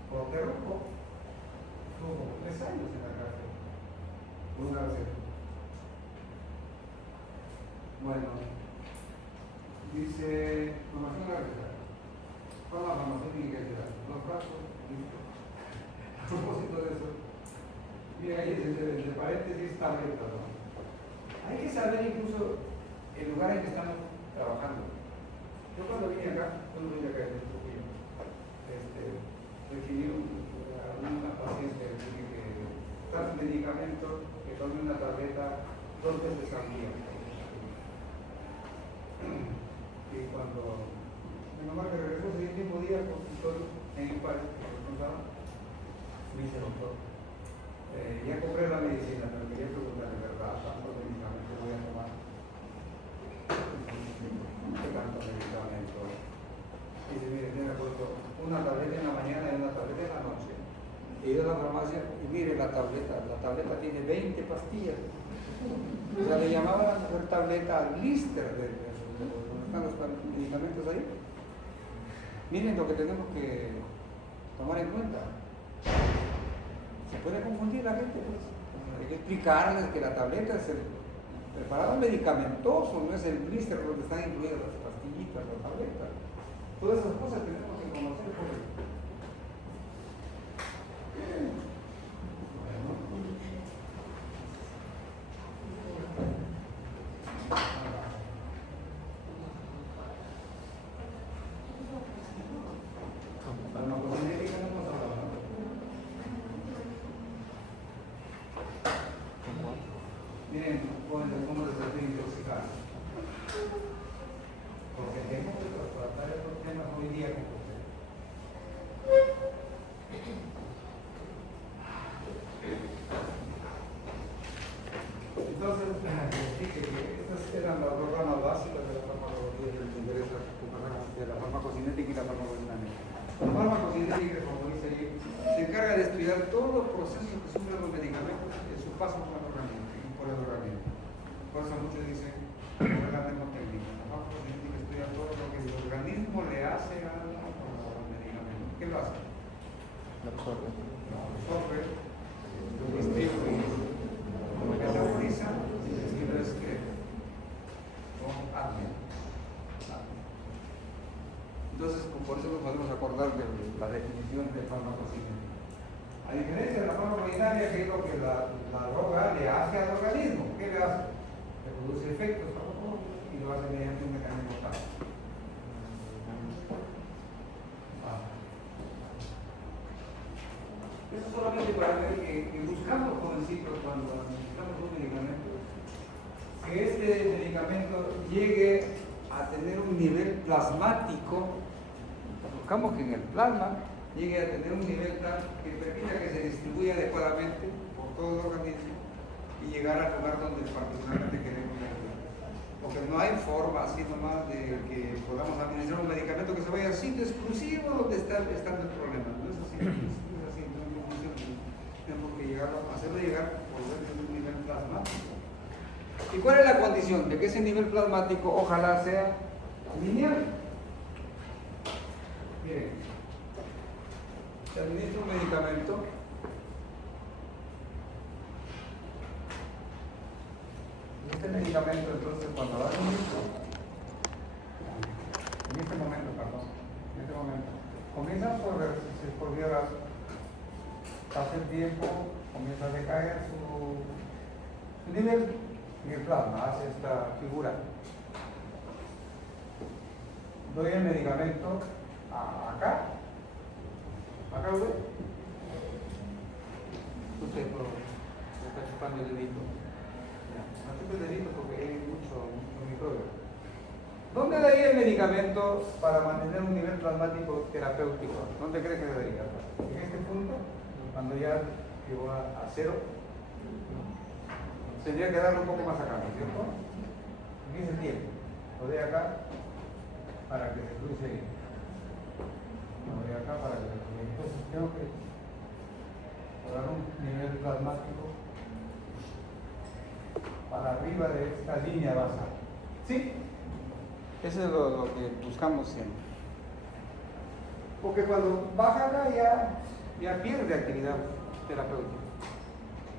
portero. Estuvo 3 años en la cárcel por una receta. Bueno, dice, formación a la receta. Forma farmacéutica y los brazos, listo. A propósito de eso, miren ahí entre paréntesis tabletas, ¿no? Hay que saber incluso el lugar en que estamos trabajando. Yo cuando vine acá, desde Trujillo, recibí a una paciente que tiene que dar su medicamento, que tome una tableta 2 veces al día. Y cuando mi mamá que regresó ese mismo día al consultorio en el cual me dice, doctor, ya compré la medicina, pero quería preguntarle, ¿verdad? ¿Cuántos medicamentos voy a tomar? ¿Qué tanto medicamento? Dice, mire, tiene puesto una tableta en la mañana y una tableta en la noche. He ido a la farmacia y mire la tableta tiene 20 pastillas. O sea, le llamaban a hacer tableta al blister donde están los medicamentos ahí. Miren lo que tenemos que tomar en cuenta. Se puede confundir la gente, pues. Hay que explicarles que la tableta es el preparado medicamentoso, no es el blister donde están incluidas las pastillitas, las tabletas. Todas esas cosas tenemos que conocer por eso. Miren, cómo les estoy intoxicando. Porque tenemos que tratar estos temas hoy día con ustedes. Entonces, dije que estas eran las 2 ramas de la farmacocinética y la farmacodinámica. La farmacocinética, como dice ahí, se encarga de estudiar todos los procesos que sufren los medicamentos en su paso por el organismo y por el organismo. Por eso muchos dicen, no es la termotecnia. La farmacocinética estudia todo lo que el organismo le hace a los medicamentos. ¿Qué lo hace? Lo absorbe. Lo absorbe, lo distribuye, lo metaboliza y lo excreta. Con ADME. Entonces, por eso nos podemos acordar de la definición de farmacocinética. A diferencia de la farmacodinámica, que es lo que la droga le hace al organismo, ¿qué le hace? Le produce efectos farmacológicos y lo hace mediante un mecanismo tal. Eso solamente para ver que buscamos jovencitos cuando administramos un medicamento, que este medicamento llegue a tener un nivel plasmático. Buscamos que en el plasma llegue a tener un nivel tal que permita que se distribuya adecuadamente por todo el organismo y llegar al lugar donde particularmente queremos llegar. Porque no hay forma así nomás de que podamos administrar un medicamento que se vaya al sitio exclusivo donde está el problema. No es así, no es así, no funciona. Tenemos que hacerlo llegar por un nivel plasmático. ¿Y cuál es la condición? De que ese nivel plasmático ojalá sea lineal. Miren, se administra un medicamento y este medicamento entonces cuando va a en este momento, comienza a absorberse, por vía oral, pasa el tiempo, comienza a decaer su nivel en el plasma, hace esta figura. Doy el medicamento acá lo ve. Usted está chupando el dedito. No chupe el dedito porque hay mucho microbio. ¿Dónde daría el medicamento para mantener un nivel plasmático terapéutico? ¿Dónde cree que debería? En este punto, cuando ya llegó a cero, tendría que darle un poco más acá, ¿no es cierto? Aquí se tiene. Lo de acá para que se cruce bien. Lo de acá para que se cruce bien. Entonces tengo que dar un nivel plasmático para arriba de esta línea basal. ¿Sí? Eso es lo que buscamos siempre. Porque cuando baja acá ya pierde actividad terapéutica.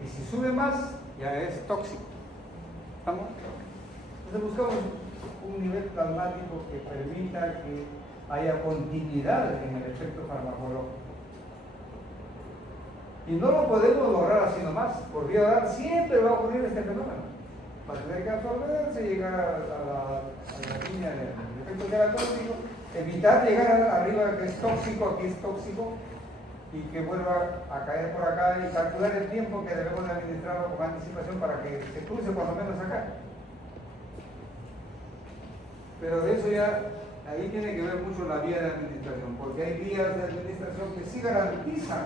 Y si sube más, ya es tóxico. ¿Estamos? Entonces buscamos un nivel plasmático que permita que haya continuidad en el efecto farmacológico. Y no lo podemos lograr así nomás. Por vía oral siempre va a ocurrir este fenómeno. Va a tener que absorberse, llegar a la línea del efecto terapéutico, evitar llegar arriba que es tóxico, aquí es tóxico, y que vuelva a caer por acá y calcular el tiempo que debemos de administrarlo con anticipación para que se cruce por lo menos acá. Pero de eso ya, ahí tiene que ver mucho la vía de administración, porque hay vías de administración que sí garantizan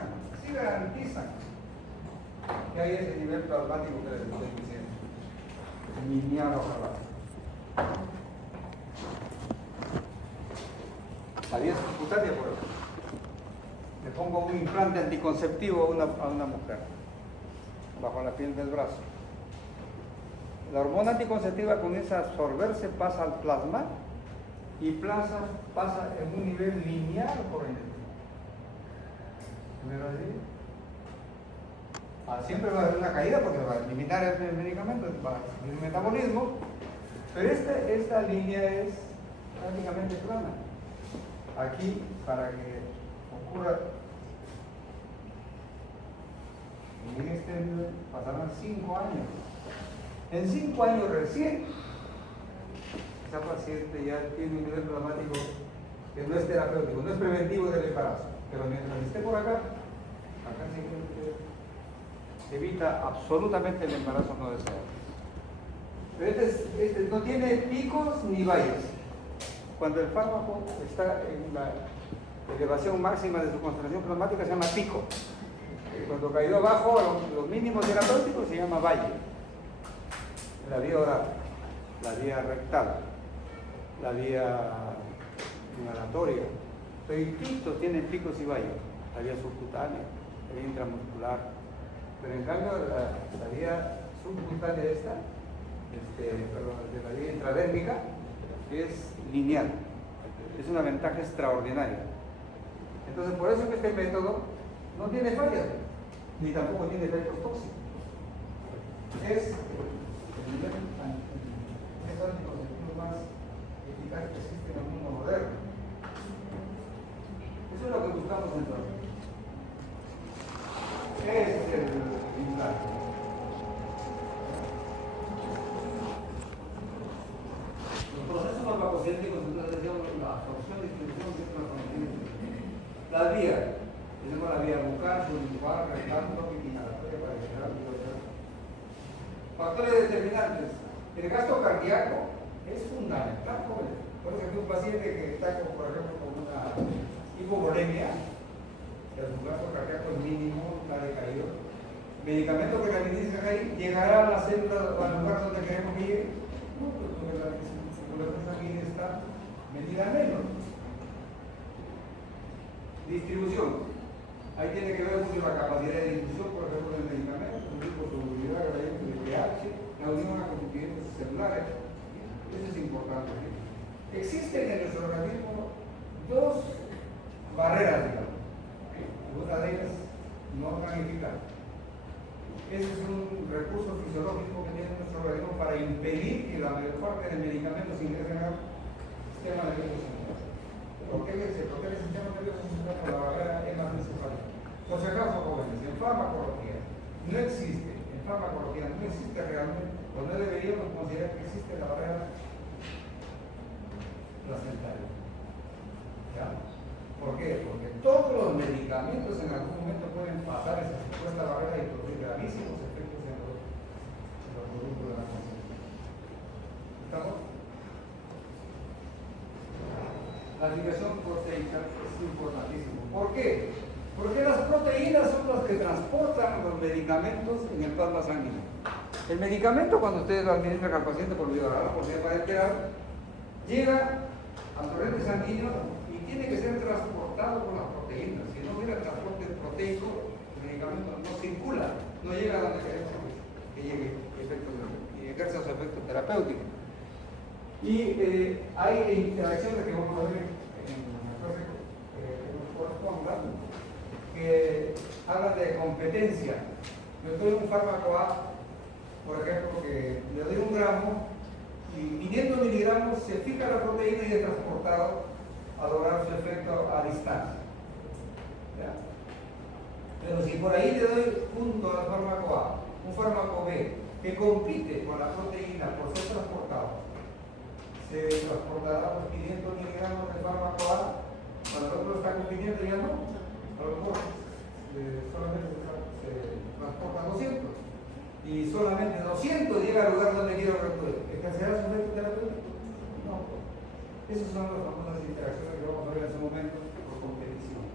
que hay ese nivel plasmático que les estoy diciendo. Lineal ojalá. La vía subcutánea, por eso. Le pongo un implante anticonceptivo a una mujer bajo la piel del brazo. La hormona anticonceptiva comienza a absorberse, pasa al plasma y pasa en un nivel lineal por el siempre va a haber una caída porque va a limitar el medicamento, va a subir el metabolismo, pero esta línea es prácticamente plana. Aquí, para que ocurra en este nivel, pasarán 5 años. En 5 años recién, esa paciente ya tiene un nivel plasmático que no es terapéutico, no es preventivo del embarazo, pero mientras esté por acá se evita absolutamente el embarazo no deseado. Pero este no tiene picos ni valles. Cuando el fármaco está en la elevación máxima de su concentración plasmática se llama pico. Y cuando cayó abajo, los mínimos terapéuticos se llama valle. La vía oral, la vía rectal, la vía inhalatoria. Toditos tienen picos y valles, la vía subcutánea, la vía intramuscular. Pero en cambio la vía subcutánea de la vía intradérmica es lineal. Es una ventaja extraordinaria. Entonces por eso que este método no tiene fallas, ni tampoco tiene efectos tóxicos. Es el anticonceptivo más eficaz que existe en el mundo moderno. Eso es lo que buscamos entonces. Ese es el implante. Los procesos farmacocéntricos, entonces decíamos la absorción, distribución, las vías. Tenemos la vía bucal, sublingual, rectal, tópica, inhalatoria, parenteral, bilateral. Factores determinantes. El gasto cardíaco es fundamental, jóvenes. Por eso que un paciente que está, por ejemplo, con una hipovolemia, que su gasto cardíaco es mínimo, está decaído, medicamento que la administran ahí, llegará a la célula, al lugar donde queremos que llegue. No, pues porque la circulación sanguínea está medida menos. Distribución. Ahí tiene que ver mucho la capacidad de difusión, por ejemplo, del medicamento, su solubilidad, gradiente de pH, la unión a constituyentes celulares. Eso es importante. ¿Sí? Existen en nuestro organismo dos barreras, digamos. Una de ellas no magnificar. Ese es un recurso fisiológico que tiene nuestro organismo para impedir que la mayor parte de medicamentos ingresen al sistema nervioso central. ¿Por qué se protege el sistema nervioso central por la barrera hematoencefálica? Por si acaso, jóvenes, en farmacología no existe, realmente, o no deberíamos considerar que existe la barrera placentaria. ¿Ya? ¿Por qué? Porque todos los medicamentos en algún momento pueden pasar esa supuesta barrera y producir gravísimos efectos en los productos de la conciencia. ¿Estamos? La fijación proteica es importantísimo. ¿Por qué? Porque las proteínas son las que transportan los medicamentos en el plasma sanguíneo. El medicamento, cuando ustedes lo administran al paciente por vía oral, por vía parenteral, llega al torrente sanguíneo y tiene que ser transportado por las proteínas. Si no hubiera transporte proteico, el medicamento no circula, no llega a donde queremos que llegue y ejerza su efecto terapéutico. Y hay interacciones que vamos a ver en la clase que nos corresponda, que hablan de competencia. Yo doy un fármaco A, por ejemplo, que le doy 1 gramo y 500 miligramos, se fija la proteína y es transportado a lograr su efecto a distancia. ¿Ya? Pero si por ahí le doy punto al fármaco A, un fármaco B, que compite con la proteína por ser transportado, se transportará los 500 miligramos del fármaco A, cuando el otro está compitiendo ya no, a lo mejor solamente se transportan 200 y solamente 200 llega al lugar donde quiero recluir. ¿Ejercerá su efecto terapéutico? No. Esas son las famosas interacciones que vamos a ver en su momento por competición.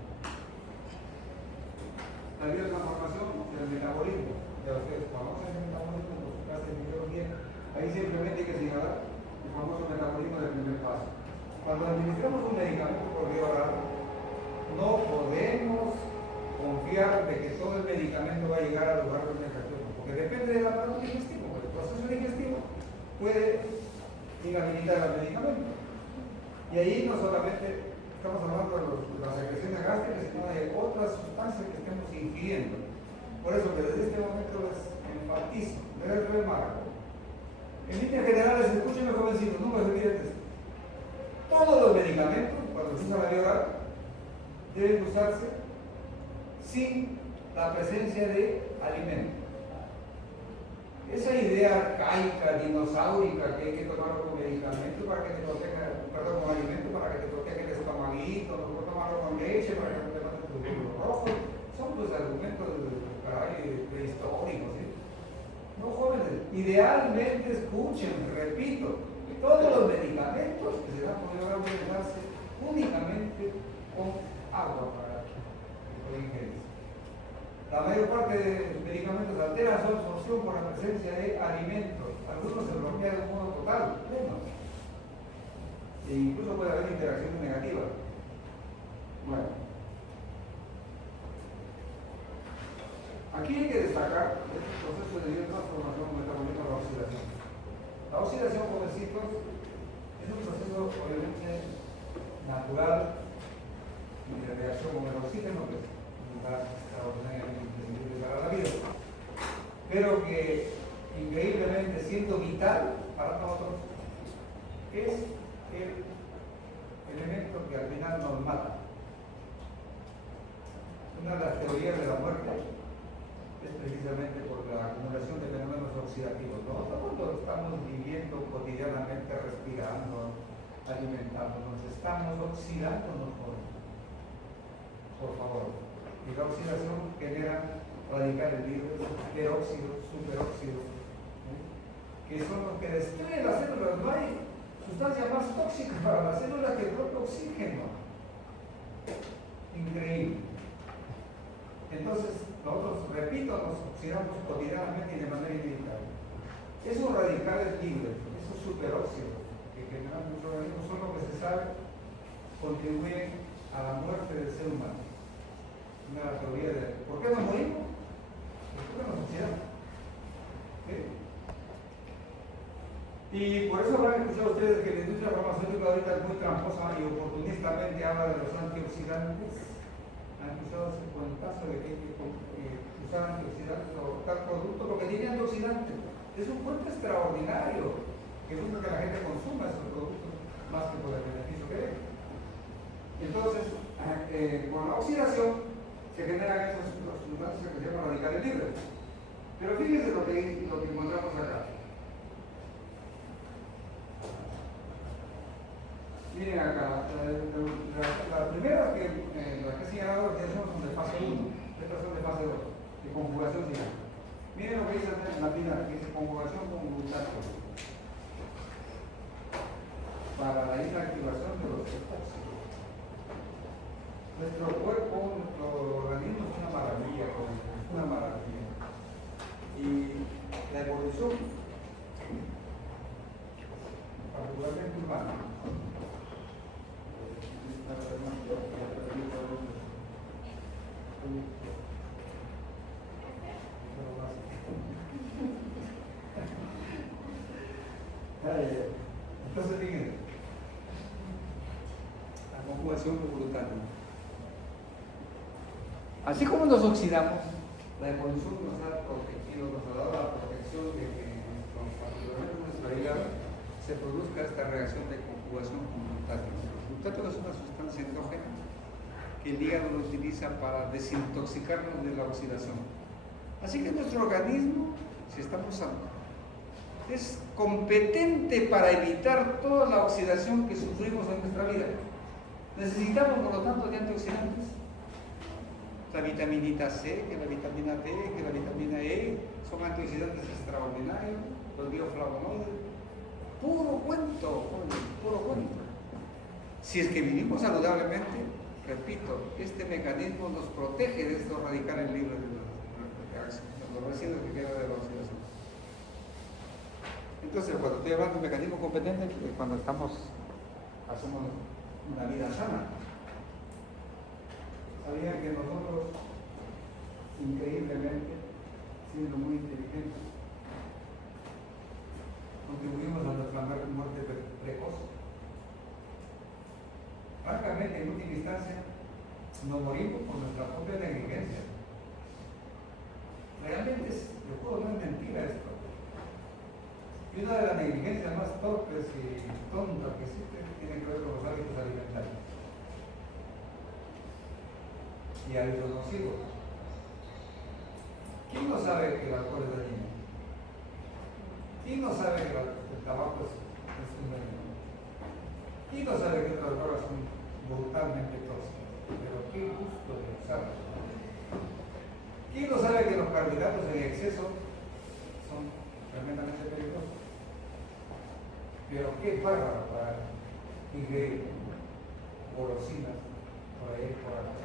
La biotransformación del metabolismo. Ya ustedes conocen el metabolismo por su clase de biología. Ahí simplemente hay que señalar el famoso metabolismo del primer paso. Cuando administramos un medicamento por vía oral, no podemos confiar de que todo el medicamento va a llegar al lugar donde ejercemos, porque depende del aparato digestivo. El proceso digestivo puede inhabilitar al medicamento. Y ahí no solamente estamos hablando de las secreciones gástricas, sino de otras sustancias que estemos ingiriendo. Por eso que desde este momento les enfatizo, debe remarcar. En líneas generales, escúchenme jovencitos, no me olviden esto. Todos los medicamentos, cuando se usa la vía oral, deben usarse sin la presencia de alimento. Esa idea arcaica, dinosaurica, que hay que tomarlo con medicamento para que te proteja, perdón, con alimento para que te proteja el estomaguito, no puedo tomarlo con leche para que no te mate tus glóbulos rojos, son pues argumentos prehistóricos, ¿sí? No, jóvenes, idealmente escuchen, repito, todos los medicamentos que se dan por vía oral deben darse únicamente con agua para la ingerencia. La mayor parte de medicamentos alteran su absorción por la presencia de alimentos. Algunos se bloquean de un modo total, menos. E incluso puede haber interacciones negativas. Bueno, aquí hay que destacar este proceso de transformación metabólica de la oxidación. La oxidación, jovencitos, es un proceso obviamente natural de reacción con el oxígeno, que es un gas extraordinariamente imprescindible para la vida, pero que increíblemente siendo vital para nosotros, es el elemento que al final nos mata. Una de las teorías de la muerte es precisamente por la acumulación de fenómenos oxidativos. Nosotros lo estamos viviendo cotidianamente, respirando, alimentándonos, estamos oxidándonos por favor. Y la oxidación genera radicales libres, peróxidos, superóxidos, que son los que destruyen las células. No hay sustancia más tóxica para las células que el propio oxígeno. Increíble. Entonces, nosotros, repito, nos oxidamos cotidianamente y de manera inevitable. Esos radicales libres, esos superóxidos que generan nuestro organismo, son lo que se sabe contribuyen a la muerte del ser humano. Una teoría de ¿por qué nos morimos? ¿Por qué nos oxidamos? ¿Sí? Y por eso habrán escuchado ustedes que la industria farmacéutica ahorita es muy tramposa y oportunistamente habla de los antioxidantes. Han usado ese cuentazo de que hay que usar antioxidantes o tal producto porque tiene antioxidantes. Es un cuento extraordinario que busca que la gente consuma esos productos más que por el beneficio que hay. Entonces, con la oxidación se generan esas sustancias que se llaman radicales libres. Pero fíjense lo que encontramos acá. Miren acá, la primera que he señalado son de fase 1, estas son de fase 2, de conjugación final. Miren lo que dice en la final, que dice conjugación con glutato para la inactivación de los tóxicos. Nuestro cuerpo, nuestro organismo es una maravilla, es una maravilla. Y la evolución, particularmente humana, entonces fíjense, la conjugación con glutato. Así como nos oxidamos, la evolución nos ha protegido, nos ha dado la protección de que particularmente en nuestra hígado se produzca esta reacción de conjugación con glutato. El glutato es una sustancia endógena que el hígado lo utiliza para desintoxicarnos de la oxidación. Así que nuestro organismo, si estamos sanos, es competente para evitar toda la oxidación que sufrimos en nuestra vida. Necesitamos, por lo tanto, de antioxidantes. La vitaminita C, que la vitamina D, que la vitamina E, son antioxidantes extraordinarios, los bioflavonoides. Puro cuento, puro cuento. Si es que vivimos saludablemente, repito, este mecanismo nos protege de estos radicales libres de los residuos que quedan de la oxidación. Entonces, cuando estoy hablando de un mecanismo competente, es cuando hacemos una vida sana. Sabían que nosotros, increíblemente, siendo muy inteligentes, contribuimos a nuestra muerte precoz. Francamente, en última instancia, nos morimos por nuestra propia negligencia. Realmente, les juro, no es mentira esto. Y una de las negligencias más torpes y tontas que existen tiene que ver con los hábitos alimentarios y hábitos nocivos. ¿Quién no sabe que el alcohol es dañino? ¿Quién no sabe que el tabaco es un veneno? ¿Quién no sabe que otras drogas son brutalmente tóxicas? Pero qué gusto de usarlas. ¿Quién no sabe que los carbohidratos en exceso son tremendamente peligrosos? Pero qué bárbaro para ingerir golosinas por ahí por acá.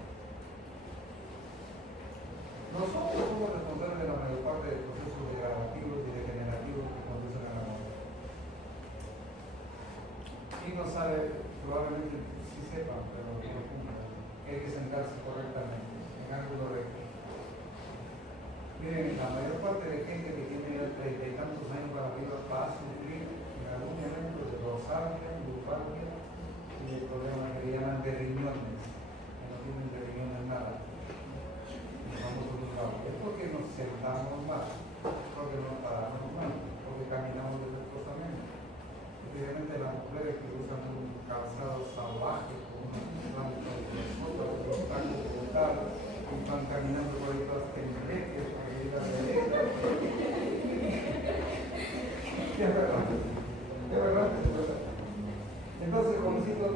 Nosotros somos responsables de la mayor parte de procesos degradativos y degenerativos que conducen a la muerte. y no sabe, probablemente sí sepa, pero no cumple. Hay que sentarse correctamente, en ángulo recto. Miren, la mayor parte de gente que tiene ya 30 y tantos años para arriba va a sufrir en algún momento de rosácea, lumbalgia y el problema que llaman de riñones, que no tienen de riñones nada. Vamos a otro lado. Es porque nos sentamos mal, porque no paramos mal, porque caminamos defectuosamente. Especialmente las mujeres que usan un calzado salvaje, con unos blancos de nosotros, los tacos cortados, y van caminando por ahí todas tembleques, por ahí las derechas. Es verdad, es verdad, es verdad. Entonces, jovencitos,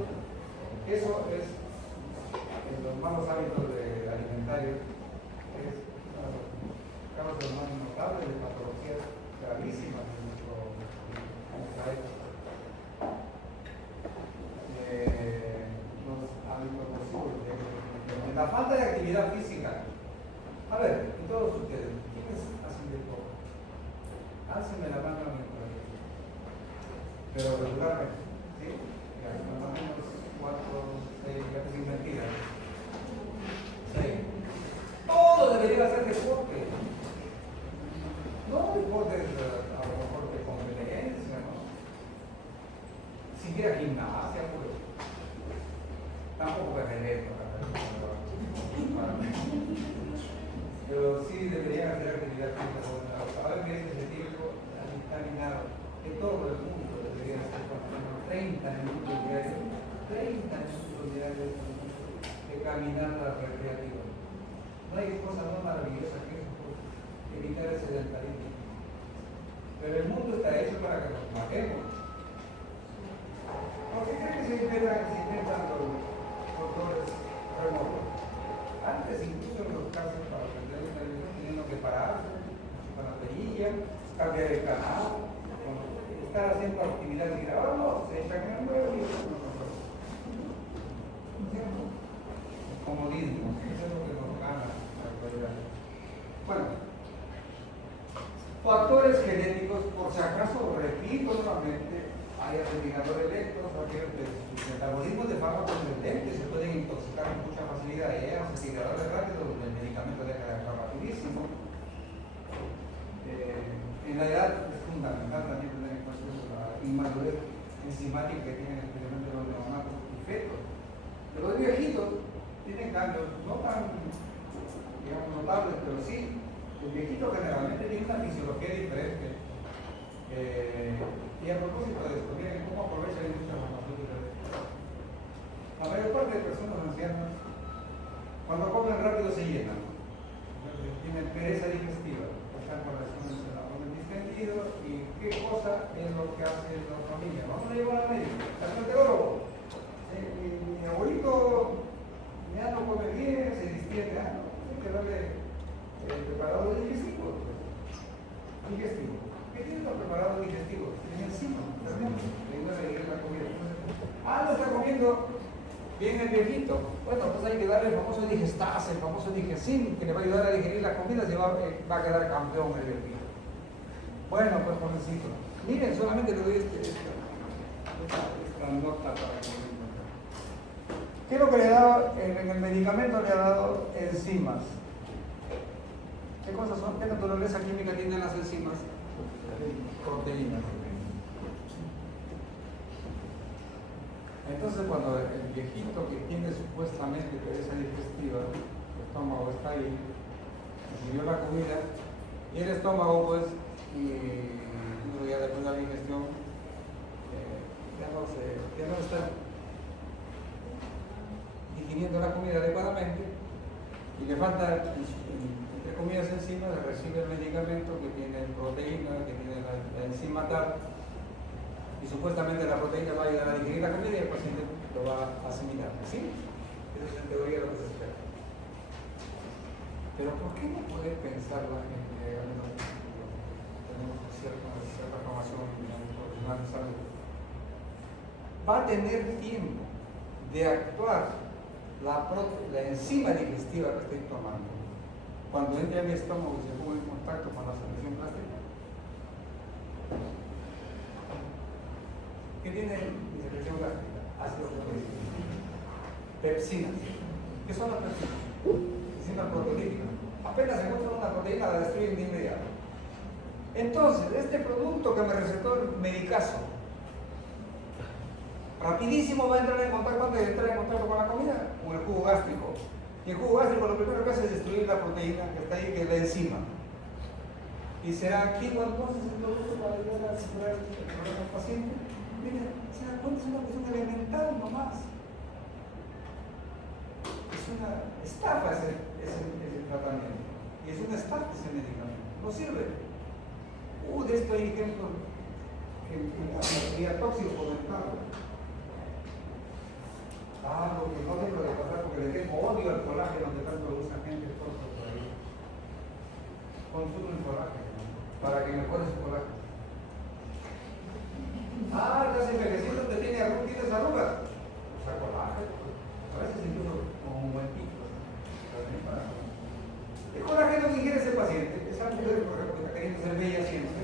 eso es en los malos hábitos alimentarios, es causa más notable de patologías gravísimas en nuestra época. Los hábitos nocivos de la falta de actividad física. A ver, y todos ustedes, ¿quiénes hacen deporte? Álcenme la mano a mi padre. Pero regularmente, ¿sí? Ya, más o menos 4, 6, ya que sin mentiras. 6. Todo debería ser deporte. No deportes a lo mejor de competencia, ¿no? Siquiera gimnasia, pues. Tampoco perder pero sí deberían hacer actividad física. Ahora que ese tiempo determinado que todo el mundo debería hacer por lo menos 30 minutos diarios, 30 minutos diarios de caminata recreativa. No hay cosa más maravillosa que eso, evitar el sedentarismo. Pero el mundo está hecho para que nos matemos. ¿Por qué creen que se inventan los motores remotos? Antes, incluso en los casos para aprender la televisión, teniendo que pararse, para la perilla, cambiar el canal, estar haciendo actividad y ahora no, se echan en el nuevo y comodismo, eso es lo que nos gana la actualidad. Bueno, factores genéticos, por si acaso, repito nuevamente, hay acelerador electros, sus metabolismos de fármacos lentes se pueden intoxicar con mucha facilidad. Y hay aceleradores rápidos donde el medicamento deja de actuar rapidísimo. En la edad es fundamental también tener en cuenta la inmadurez enzimática que tienen especialmente los neonatos y fetos. Pero los viejitos tienen cambios no tan, digamos, notables, pero sí, el viejito generalmente tiene una fisiología diferente. Y a propósito de esto, miren cómo aprovecha la industria farmacéutica. La mayor parte de personas ancianas, cuando comen rápido se llenan. Tienen pereza digestiva, están con relaciones con el distendido. ¿Y qué cosa es lo que hace la familia? Vamos a llevar al médico, al cardiólogo. Mi abuelito ya no come bien, se distiende, hay que darle preparado digestivo. Digestivo. ¿Qué tienen los preparados digestivos? Tienen encima, terminamos. La comida. No está comiendo bien el viejito. Bueno, pues hay que darle el famoso digestase, el famoso digestin, que le va a ayudar a digerir la comida, se va a quedar campeón el viejito. Bueno, pues pobrecito. Miren, solamente le doy esta nota para que lo encuentren. ¿Qué es lo que le ha dado? En el medicamento le ha dado enzimas. ¿Qué cosas son? ¿Qué naturaleza química tienen las enzimas? Proteínas. Entonces, cuando el viejito que tiene supuestamente pereza digestiva, el estómago está ahí, recibió la comida, y el estómago, pues, y ya después de la digestión, ya no está digiriendo la comida adecuadamente, y le falta, entre comillas, enzimas, recibe el medicamento que tiene proteína, que tiene la enzima tal, y supuestamente la proteína va a ayudar a digerir la comida y el paciente lo va a asimilar. ¿Sí? Eso es en teoría lo que se espera. Pero ¿por qué no puede pensar la gente que tenemos cierta formación profesional de salud? Va a tener tiempo de actuar la enzima digestiva que estoy tomando cuando entre a mi estómago y se ponga en contacto con la secreción plástica. ¿Qué tiene mi secreción plástica? Pepsinas. ¿Qué son las pepsinas? Pepsina proteolítica. Apenas encuentran una proteína, la destruyen de inmediato. Entonces, este producto que me recetó el medicazo, rapidísimo va a entrar en contacto, antes de entrar en contacto con la comida, con el jugo gástrico. Y el jugo gástrico lo primero que hace es destruir la proteína que está ahí, que es la enzima. Y será activo entonces el producto para ayudar a superar el problema del paciente. Miren, se dan cuenta, es una cuestión elemental nomás. Es una estafa ese tratamiento. Y es una estafa ese medicamento. No sirve. De esto hay ejemplos que sería tóxico por el mercado. Lo que no debo de pasar porque le tengo odio al colágeno que tanto lo usa gente tóxica por ahí. Consumen colágeno para que mejore su colágeno. Estás envejeciendo, tienes arrugas. Usa colágeno. A veces incluso como un buen pico. El colágeno que quiere ese paciente, esa mujer, por ejemplo, que está queriendo ser bella siempre,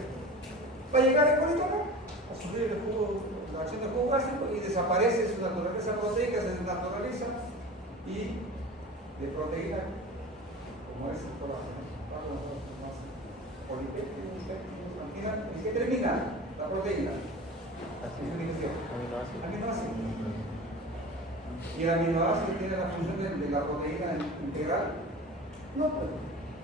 va a llegar el colito acá, a subir la acción del jugo gástrico y desaparece su naturaleza proteica, se desnaturaliza y de proteína, como es el colágeno, ¿y qué termina? La proteína. Aminoácido. Y el aminoácido tiene la función de la proteína integral. No, pues,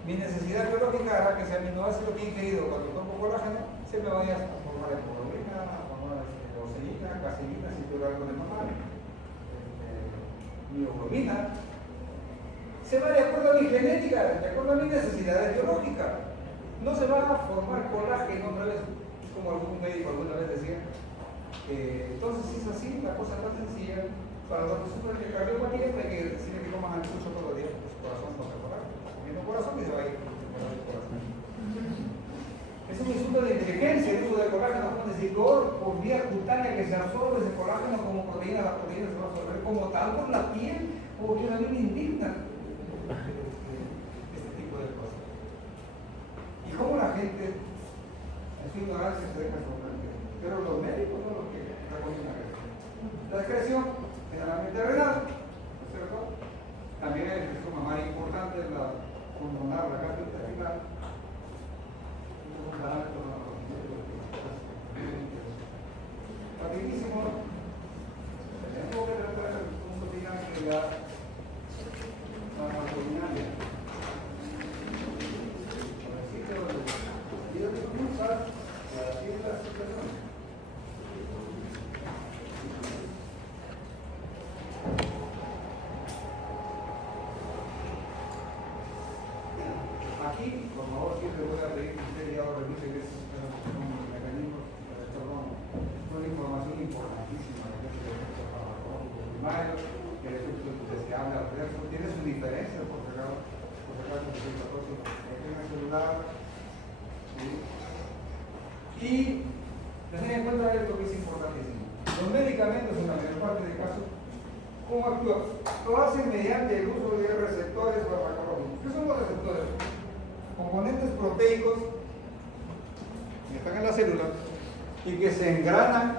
mi necesidad biológica hará que ese aminoácido que he ingerido cuando tomo colágeno se me vaya a formar hemoglobina, a formar leucemina, caseína, si tuviera algo de mamá, mioglobina. Se va de acuerdo a mi genética, de acuerdo a mis necesidades biológicas. No se va a formar colágeno otra vez, como algún médico alguna vez decía. Entonces, si es así, la cosa tan sencilla, para los que sufren de cardiopatía, hay que decirle que coman anticucho todos los días, porque su corazón no se colágeno. Comiendo corazón y se va a ir el corazón. Es un insulto de inteligencia el uso del colágeno como decir, por vía cutánea que se absorbe ese colágeno como proteína, la proteína se va a absorber como tal por la piel, porque a mí me indigna este tipo de cosas. Y cómo la gente, en su ignorancia, se deja sorprender. Pero los médicos son los que recomiendan eso. La excreción, generalmente renal, ¿no es cierto? También hay una excreción más importante, la pulmonar, la gastrointestinal. Rapidísimo, tengo que tratar el punto final que la farmacodinámica. Yo tengo que usar las ciertas situaciones. Aquí, por favor, siempre voy a pedir que usted ya lo revise, que son mecanismos, son información importantísima de que el efecto farmacológico primario, que el efecto indeseable adverso, tiene sus diferencias, por si acaso, el celular. ¿Sí? Y tener en cuenta esto que es importantísimo. Los medicamentos, en la mayor parte de casos, ¿cómo actúan? Lo hacen mediante el uso de receptores farmacológicos. ¿Qué son los receptores? Componentes proteicos que están en la célula y que se engranan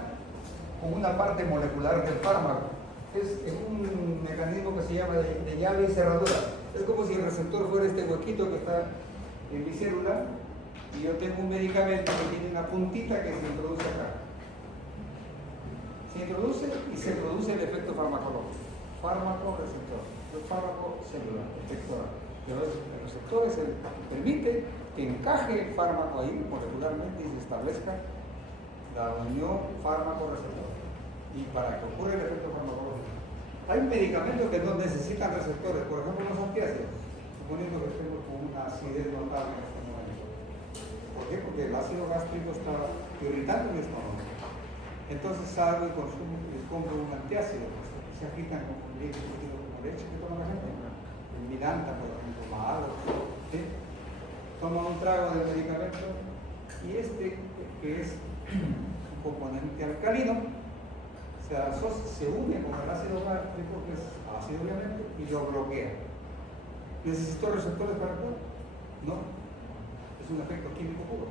con una parte molecular del fármaco. Es un mecanismo que se llama de llave y cerradura. Es como si el receptor fuera este huequito que está en mi célula y yo tengo un medicamento que tiene una puntita que se introduce acá. Se introduce y se produce el efecto farmacológico. Fármaco-receptor. El fármaco celular, efector. Pero el receptor es el que permite que encaje el fármaco ahí molecularmente y se establezca la unión fármaco-receptor. Y para que ocurra el efecto farmacológico. Hay medicamentos que no necesitan receptores, por ejemplo los antiácidos, suponiendo que estemos con una acidez notable en este momento. ¿Por qué? Porque el ácido gástrico está irritando el estómago. Entonces salgo y consumo y les compro un antiácido, se agitan con leche, como leche que toma la gente. El Miranda, por ejemplo, malo, ¿sí? Toman un trago de medicamento y este, que es un componente alcalino, se une con el ácido gástrico, que es ácido obviamente, y lo bloquea. ¿Necesito receptores para actuar? No. Es un efecto químico puro.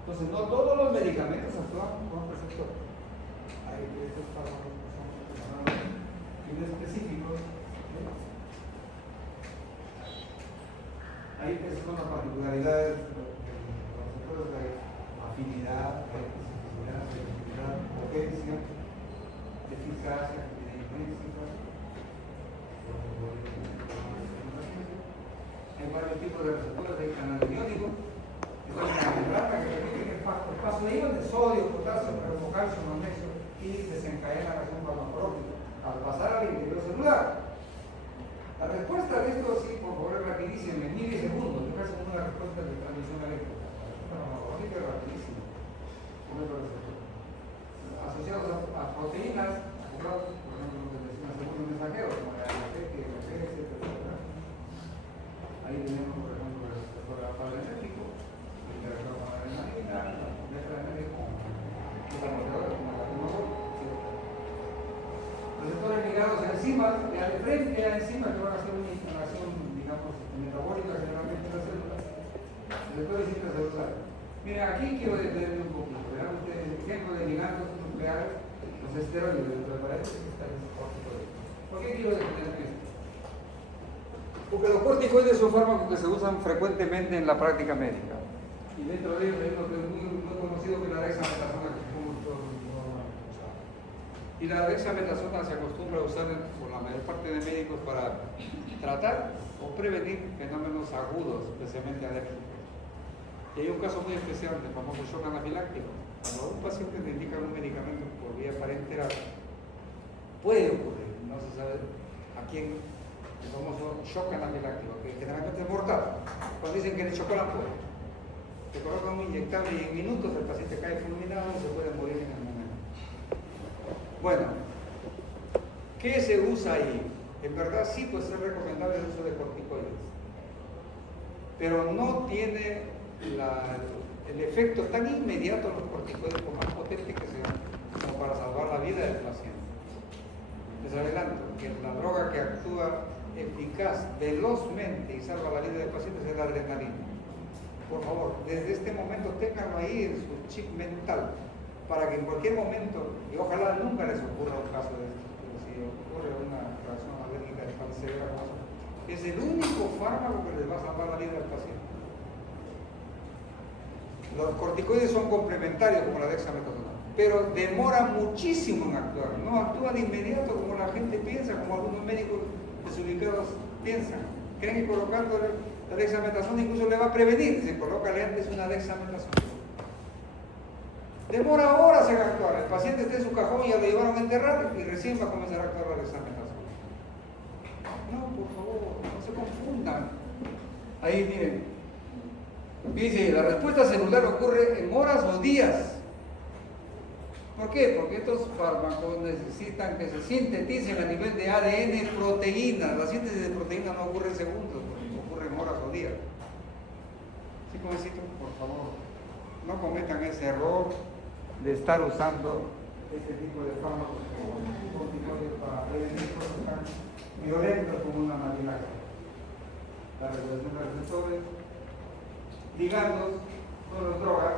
Entonces, no todos los medicamentos actúan con receptores. Hay estos fármacos que son inespecíficos pluralidades, los sectores hay afinidad, hay especificidad, selectividad, potencia, eficacia, actividad intrínseca. Hay varios tipos de receptores, hay canales iónicos, que son una membrana que permiten el paso de iones, sodio, potasio, calcio, magnesio, y desencadena la reacción farmacológica al pasar al interior celular. La respuesta de esto, sí, por favor, es rapidísima, en milisegundos. Yo casi como una respuesta de transmisión eléctrica. Farmacológica es rapidísima. Asociados a proteínas, acumulados, por ejemplo, los intestinos segundos mensajeros, como la ATP, etc. Ahí tenemos, por ejemplo, el receptor alfa-adrenérgico, el interactor con la adrenalina, la beta-adrenérgico, los amortiguadores como la adrenalina. Receptores ligados a enzimas, y al frente a enzimas que van a hacer una inflamación, digamos, metabólica generalmente en las células. Receptores intracelulares. Miren, aquí quiero detenerme un poquito. Vean ustedes el ejemplo de ligandos nucleares, los esteroides dentro de paréntesis, está el corticoide. ¿Por qué quiero detenerme esto? Porque los corticoides son fármacos que se usan frecuentemente en la práctica médica. Y dentro de ellos hay uno que es muy conocido, que es la dexametasona, que supongo que todos lo han escuchado. Y la dexametasona se acostumbra a usar por la mayor parte de médicos para tratar o prevenir fenómenos agudos, especialmente alérgicos. Y hay un caso muy especial del famoso shock anafiláctico. Cuando a un paciente le indican un medicamento por vía parenteral, puede ocurrir, no se sabe a quién, el famoso shock anafiláctico, que generalmente es mortal. Cuando dicen que le chocó la ampolla, se coloca un inyectable y en minutos el paciente cae fulminado y se puede morir en el momento. Bueno, ¿qué se usa ahí? En verdad sí puede ser recomendable el uso de corticoides, pero no tiene el efecto tan inmediato de los corticoides, por más potente que sean, como para salvar la vida del paciente. Les adelanto que la droga que actúa eficaz, velozmente y salva la vida del paciente es la adrenalina. Por favor, desde este momento ténganlo ahí en su chip mental, para que en cualquier momento, y ojalá nunca les ocurra un caso de esto, pero si ocurre una reacción alérgica de tal severa como eso, es el único fármaco que les va a salvar la vida del paciente. Los corticoides son complementarios como la dexametasona, pero demora muchísimo en actuar, no actúa de inmediato como la gente piensa, como algunos médicos desubicados piensan. Creen que colocándole la dexametasona incluso le va a prevenir, se colócale antes una dexametasona. Demora horas en actuar, el paciente está en su cajón y ya lo llevaron a enterrar y recién va a comenzar a actuar la dexametasona. No, por favor, no se confundan. Ahí miren. Dice, la respuesta celular ocurre en horas o días. ¿Por qué? Porque estos fármacos necesitan que se sinteticen a nivel de ADN proteínas. La síntesis de proteínas no ocurre en segundos, ocurre en horas o días. Sí, jovencitos, por favor, no cometan ese error de estar usando este tipo de fármacos como corticoides para prevenir cosas tan violentas como una anafilaxis. La regulación de receptores, ligandos, con las drogas,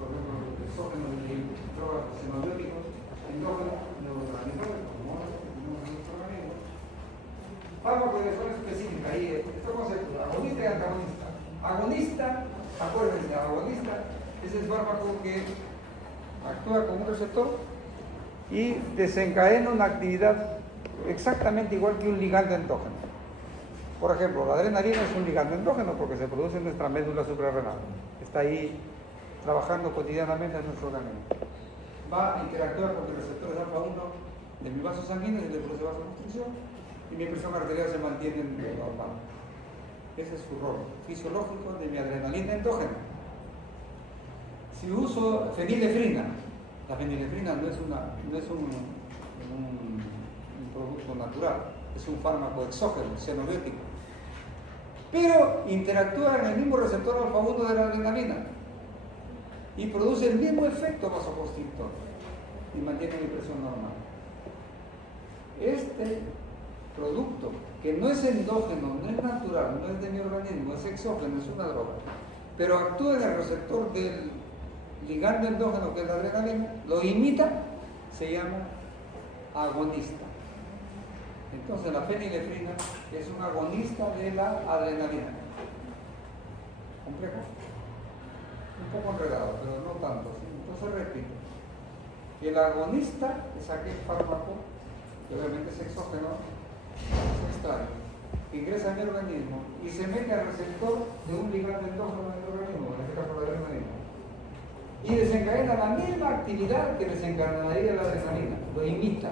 por ejemplo, los exógenos de drogas xenobióticos, endógenos, neurotransmisores, hormonas, fármacos de zona específica, ahí estos conceptos, agonista y antagonista. Agonista, acuérdense, agonista es el fármaco que actúa como un receptor y desencadena una actividad exactamente igual que un ligando endógeno. Por ejemplo, la adrenalina es un ligando endógeno porque se produce en nuestra médula suprarrenal. Está ahí trabajando cotidianamente en nuestro organismo. Va a interactuar con los receptores alfa-1 de mi vaso sanguíneo y le produce vasoconstricción y mi presión arterial se mantiene en lo normal. Ese es su rol fisiológico de mi adrenalina endógena. Si uso fenilefrina, la fenilefrina no es un producto natural, es un fármaco exógeno, xenobiótico, pero interactúa en el mismo receptor alfa-1 de la adrenalina y produce el mismo efecto vasoconstrictor y mantiene mi presión normal. Este producto, que no es endógeno, no es natural, no es de mi organismo, es exógeno, es una droga, pero actúa en el receptor del ligando endógeno, que es la adrenalina, lo imita, se llama agonista. Entonces la fenilefrina es un agonista de la adrenalina. complejo, un poco enredado, pero no tanto. ¿Sí? Entonces repito, el agonista es aquel fármaco que obviamente es exógeno, se extrae, ingresa en el organismo y se mete al receptor de un ligando endógeno en el organismo, en este caso la adrenalina, y desencadena la misma actividad que desencadenaría la adrenalina, lo imita.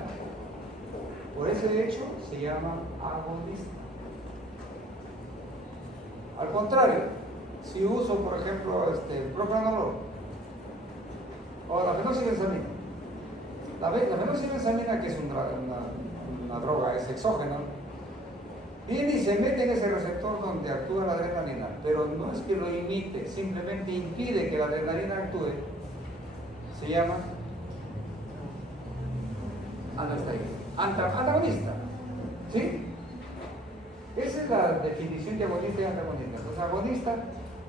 Por ese hecho se llama agonista. Al contrario, si uso, por ejemplo, propranolol o la fenoxibenzamina, la fenoxibenzamina, que es una droga, es exógena, viene y se mete en ese receptor donde actúa la adrenalina, pero no es que lo imite, simplemente impide que la adrenalina actúe. Se llama antagonista. ¿Sí? Esa es la definición de agonista y antagonista. Entonces, agonista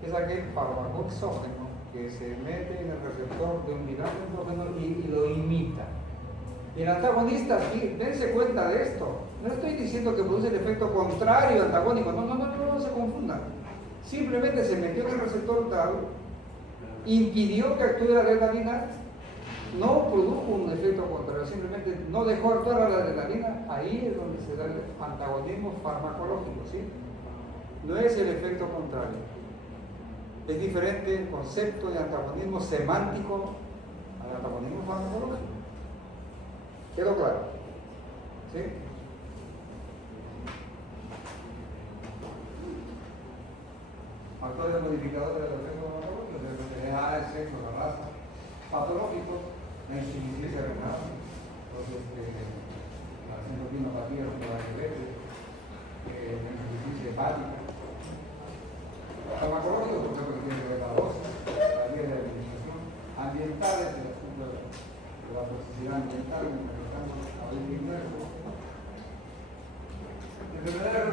es aquel fármaco exógeno que se mete en el receptor de un ligando endógeno y lo imita. Y el antagonista, sí, dense cuenta de esto. No estoy diciendo que produce el efecto contrario antagónico, no se confundan. Simplemente se metió en el receptor tal, impidió que actúe la adrenalina, no produjo un efecto contrario, simplemente no dejó actuar a la adrenalina. Ahí es donde se da el antagonismo farmacológico, ¿sí? No es el efecto contrario. Es diferente el concepto de antagonismo semántico al antagonismo farmacológico. ¿Quedó claro? ¿Sí? Factores modificadores del efecto farmacológico, desde el sexo, la raza, patológico, la insuficiencia renal, la endocrinopatía como la diabetes, la insuficiencia hepática. Farmacológico, por ejemplo, que tiene que ver con la voz, la vía de administración, ambientales, el asunto de la toxicidad ambiental, enfermedades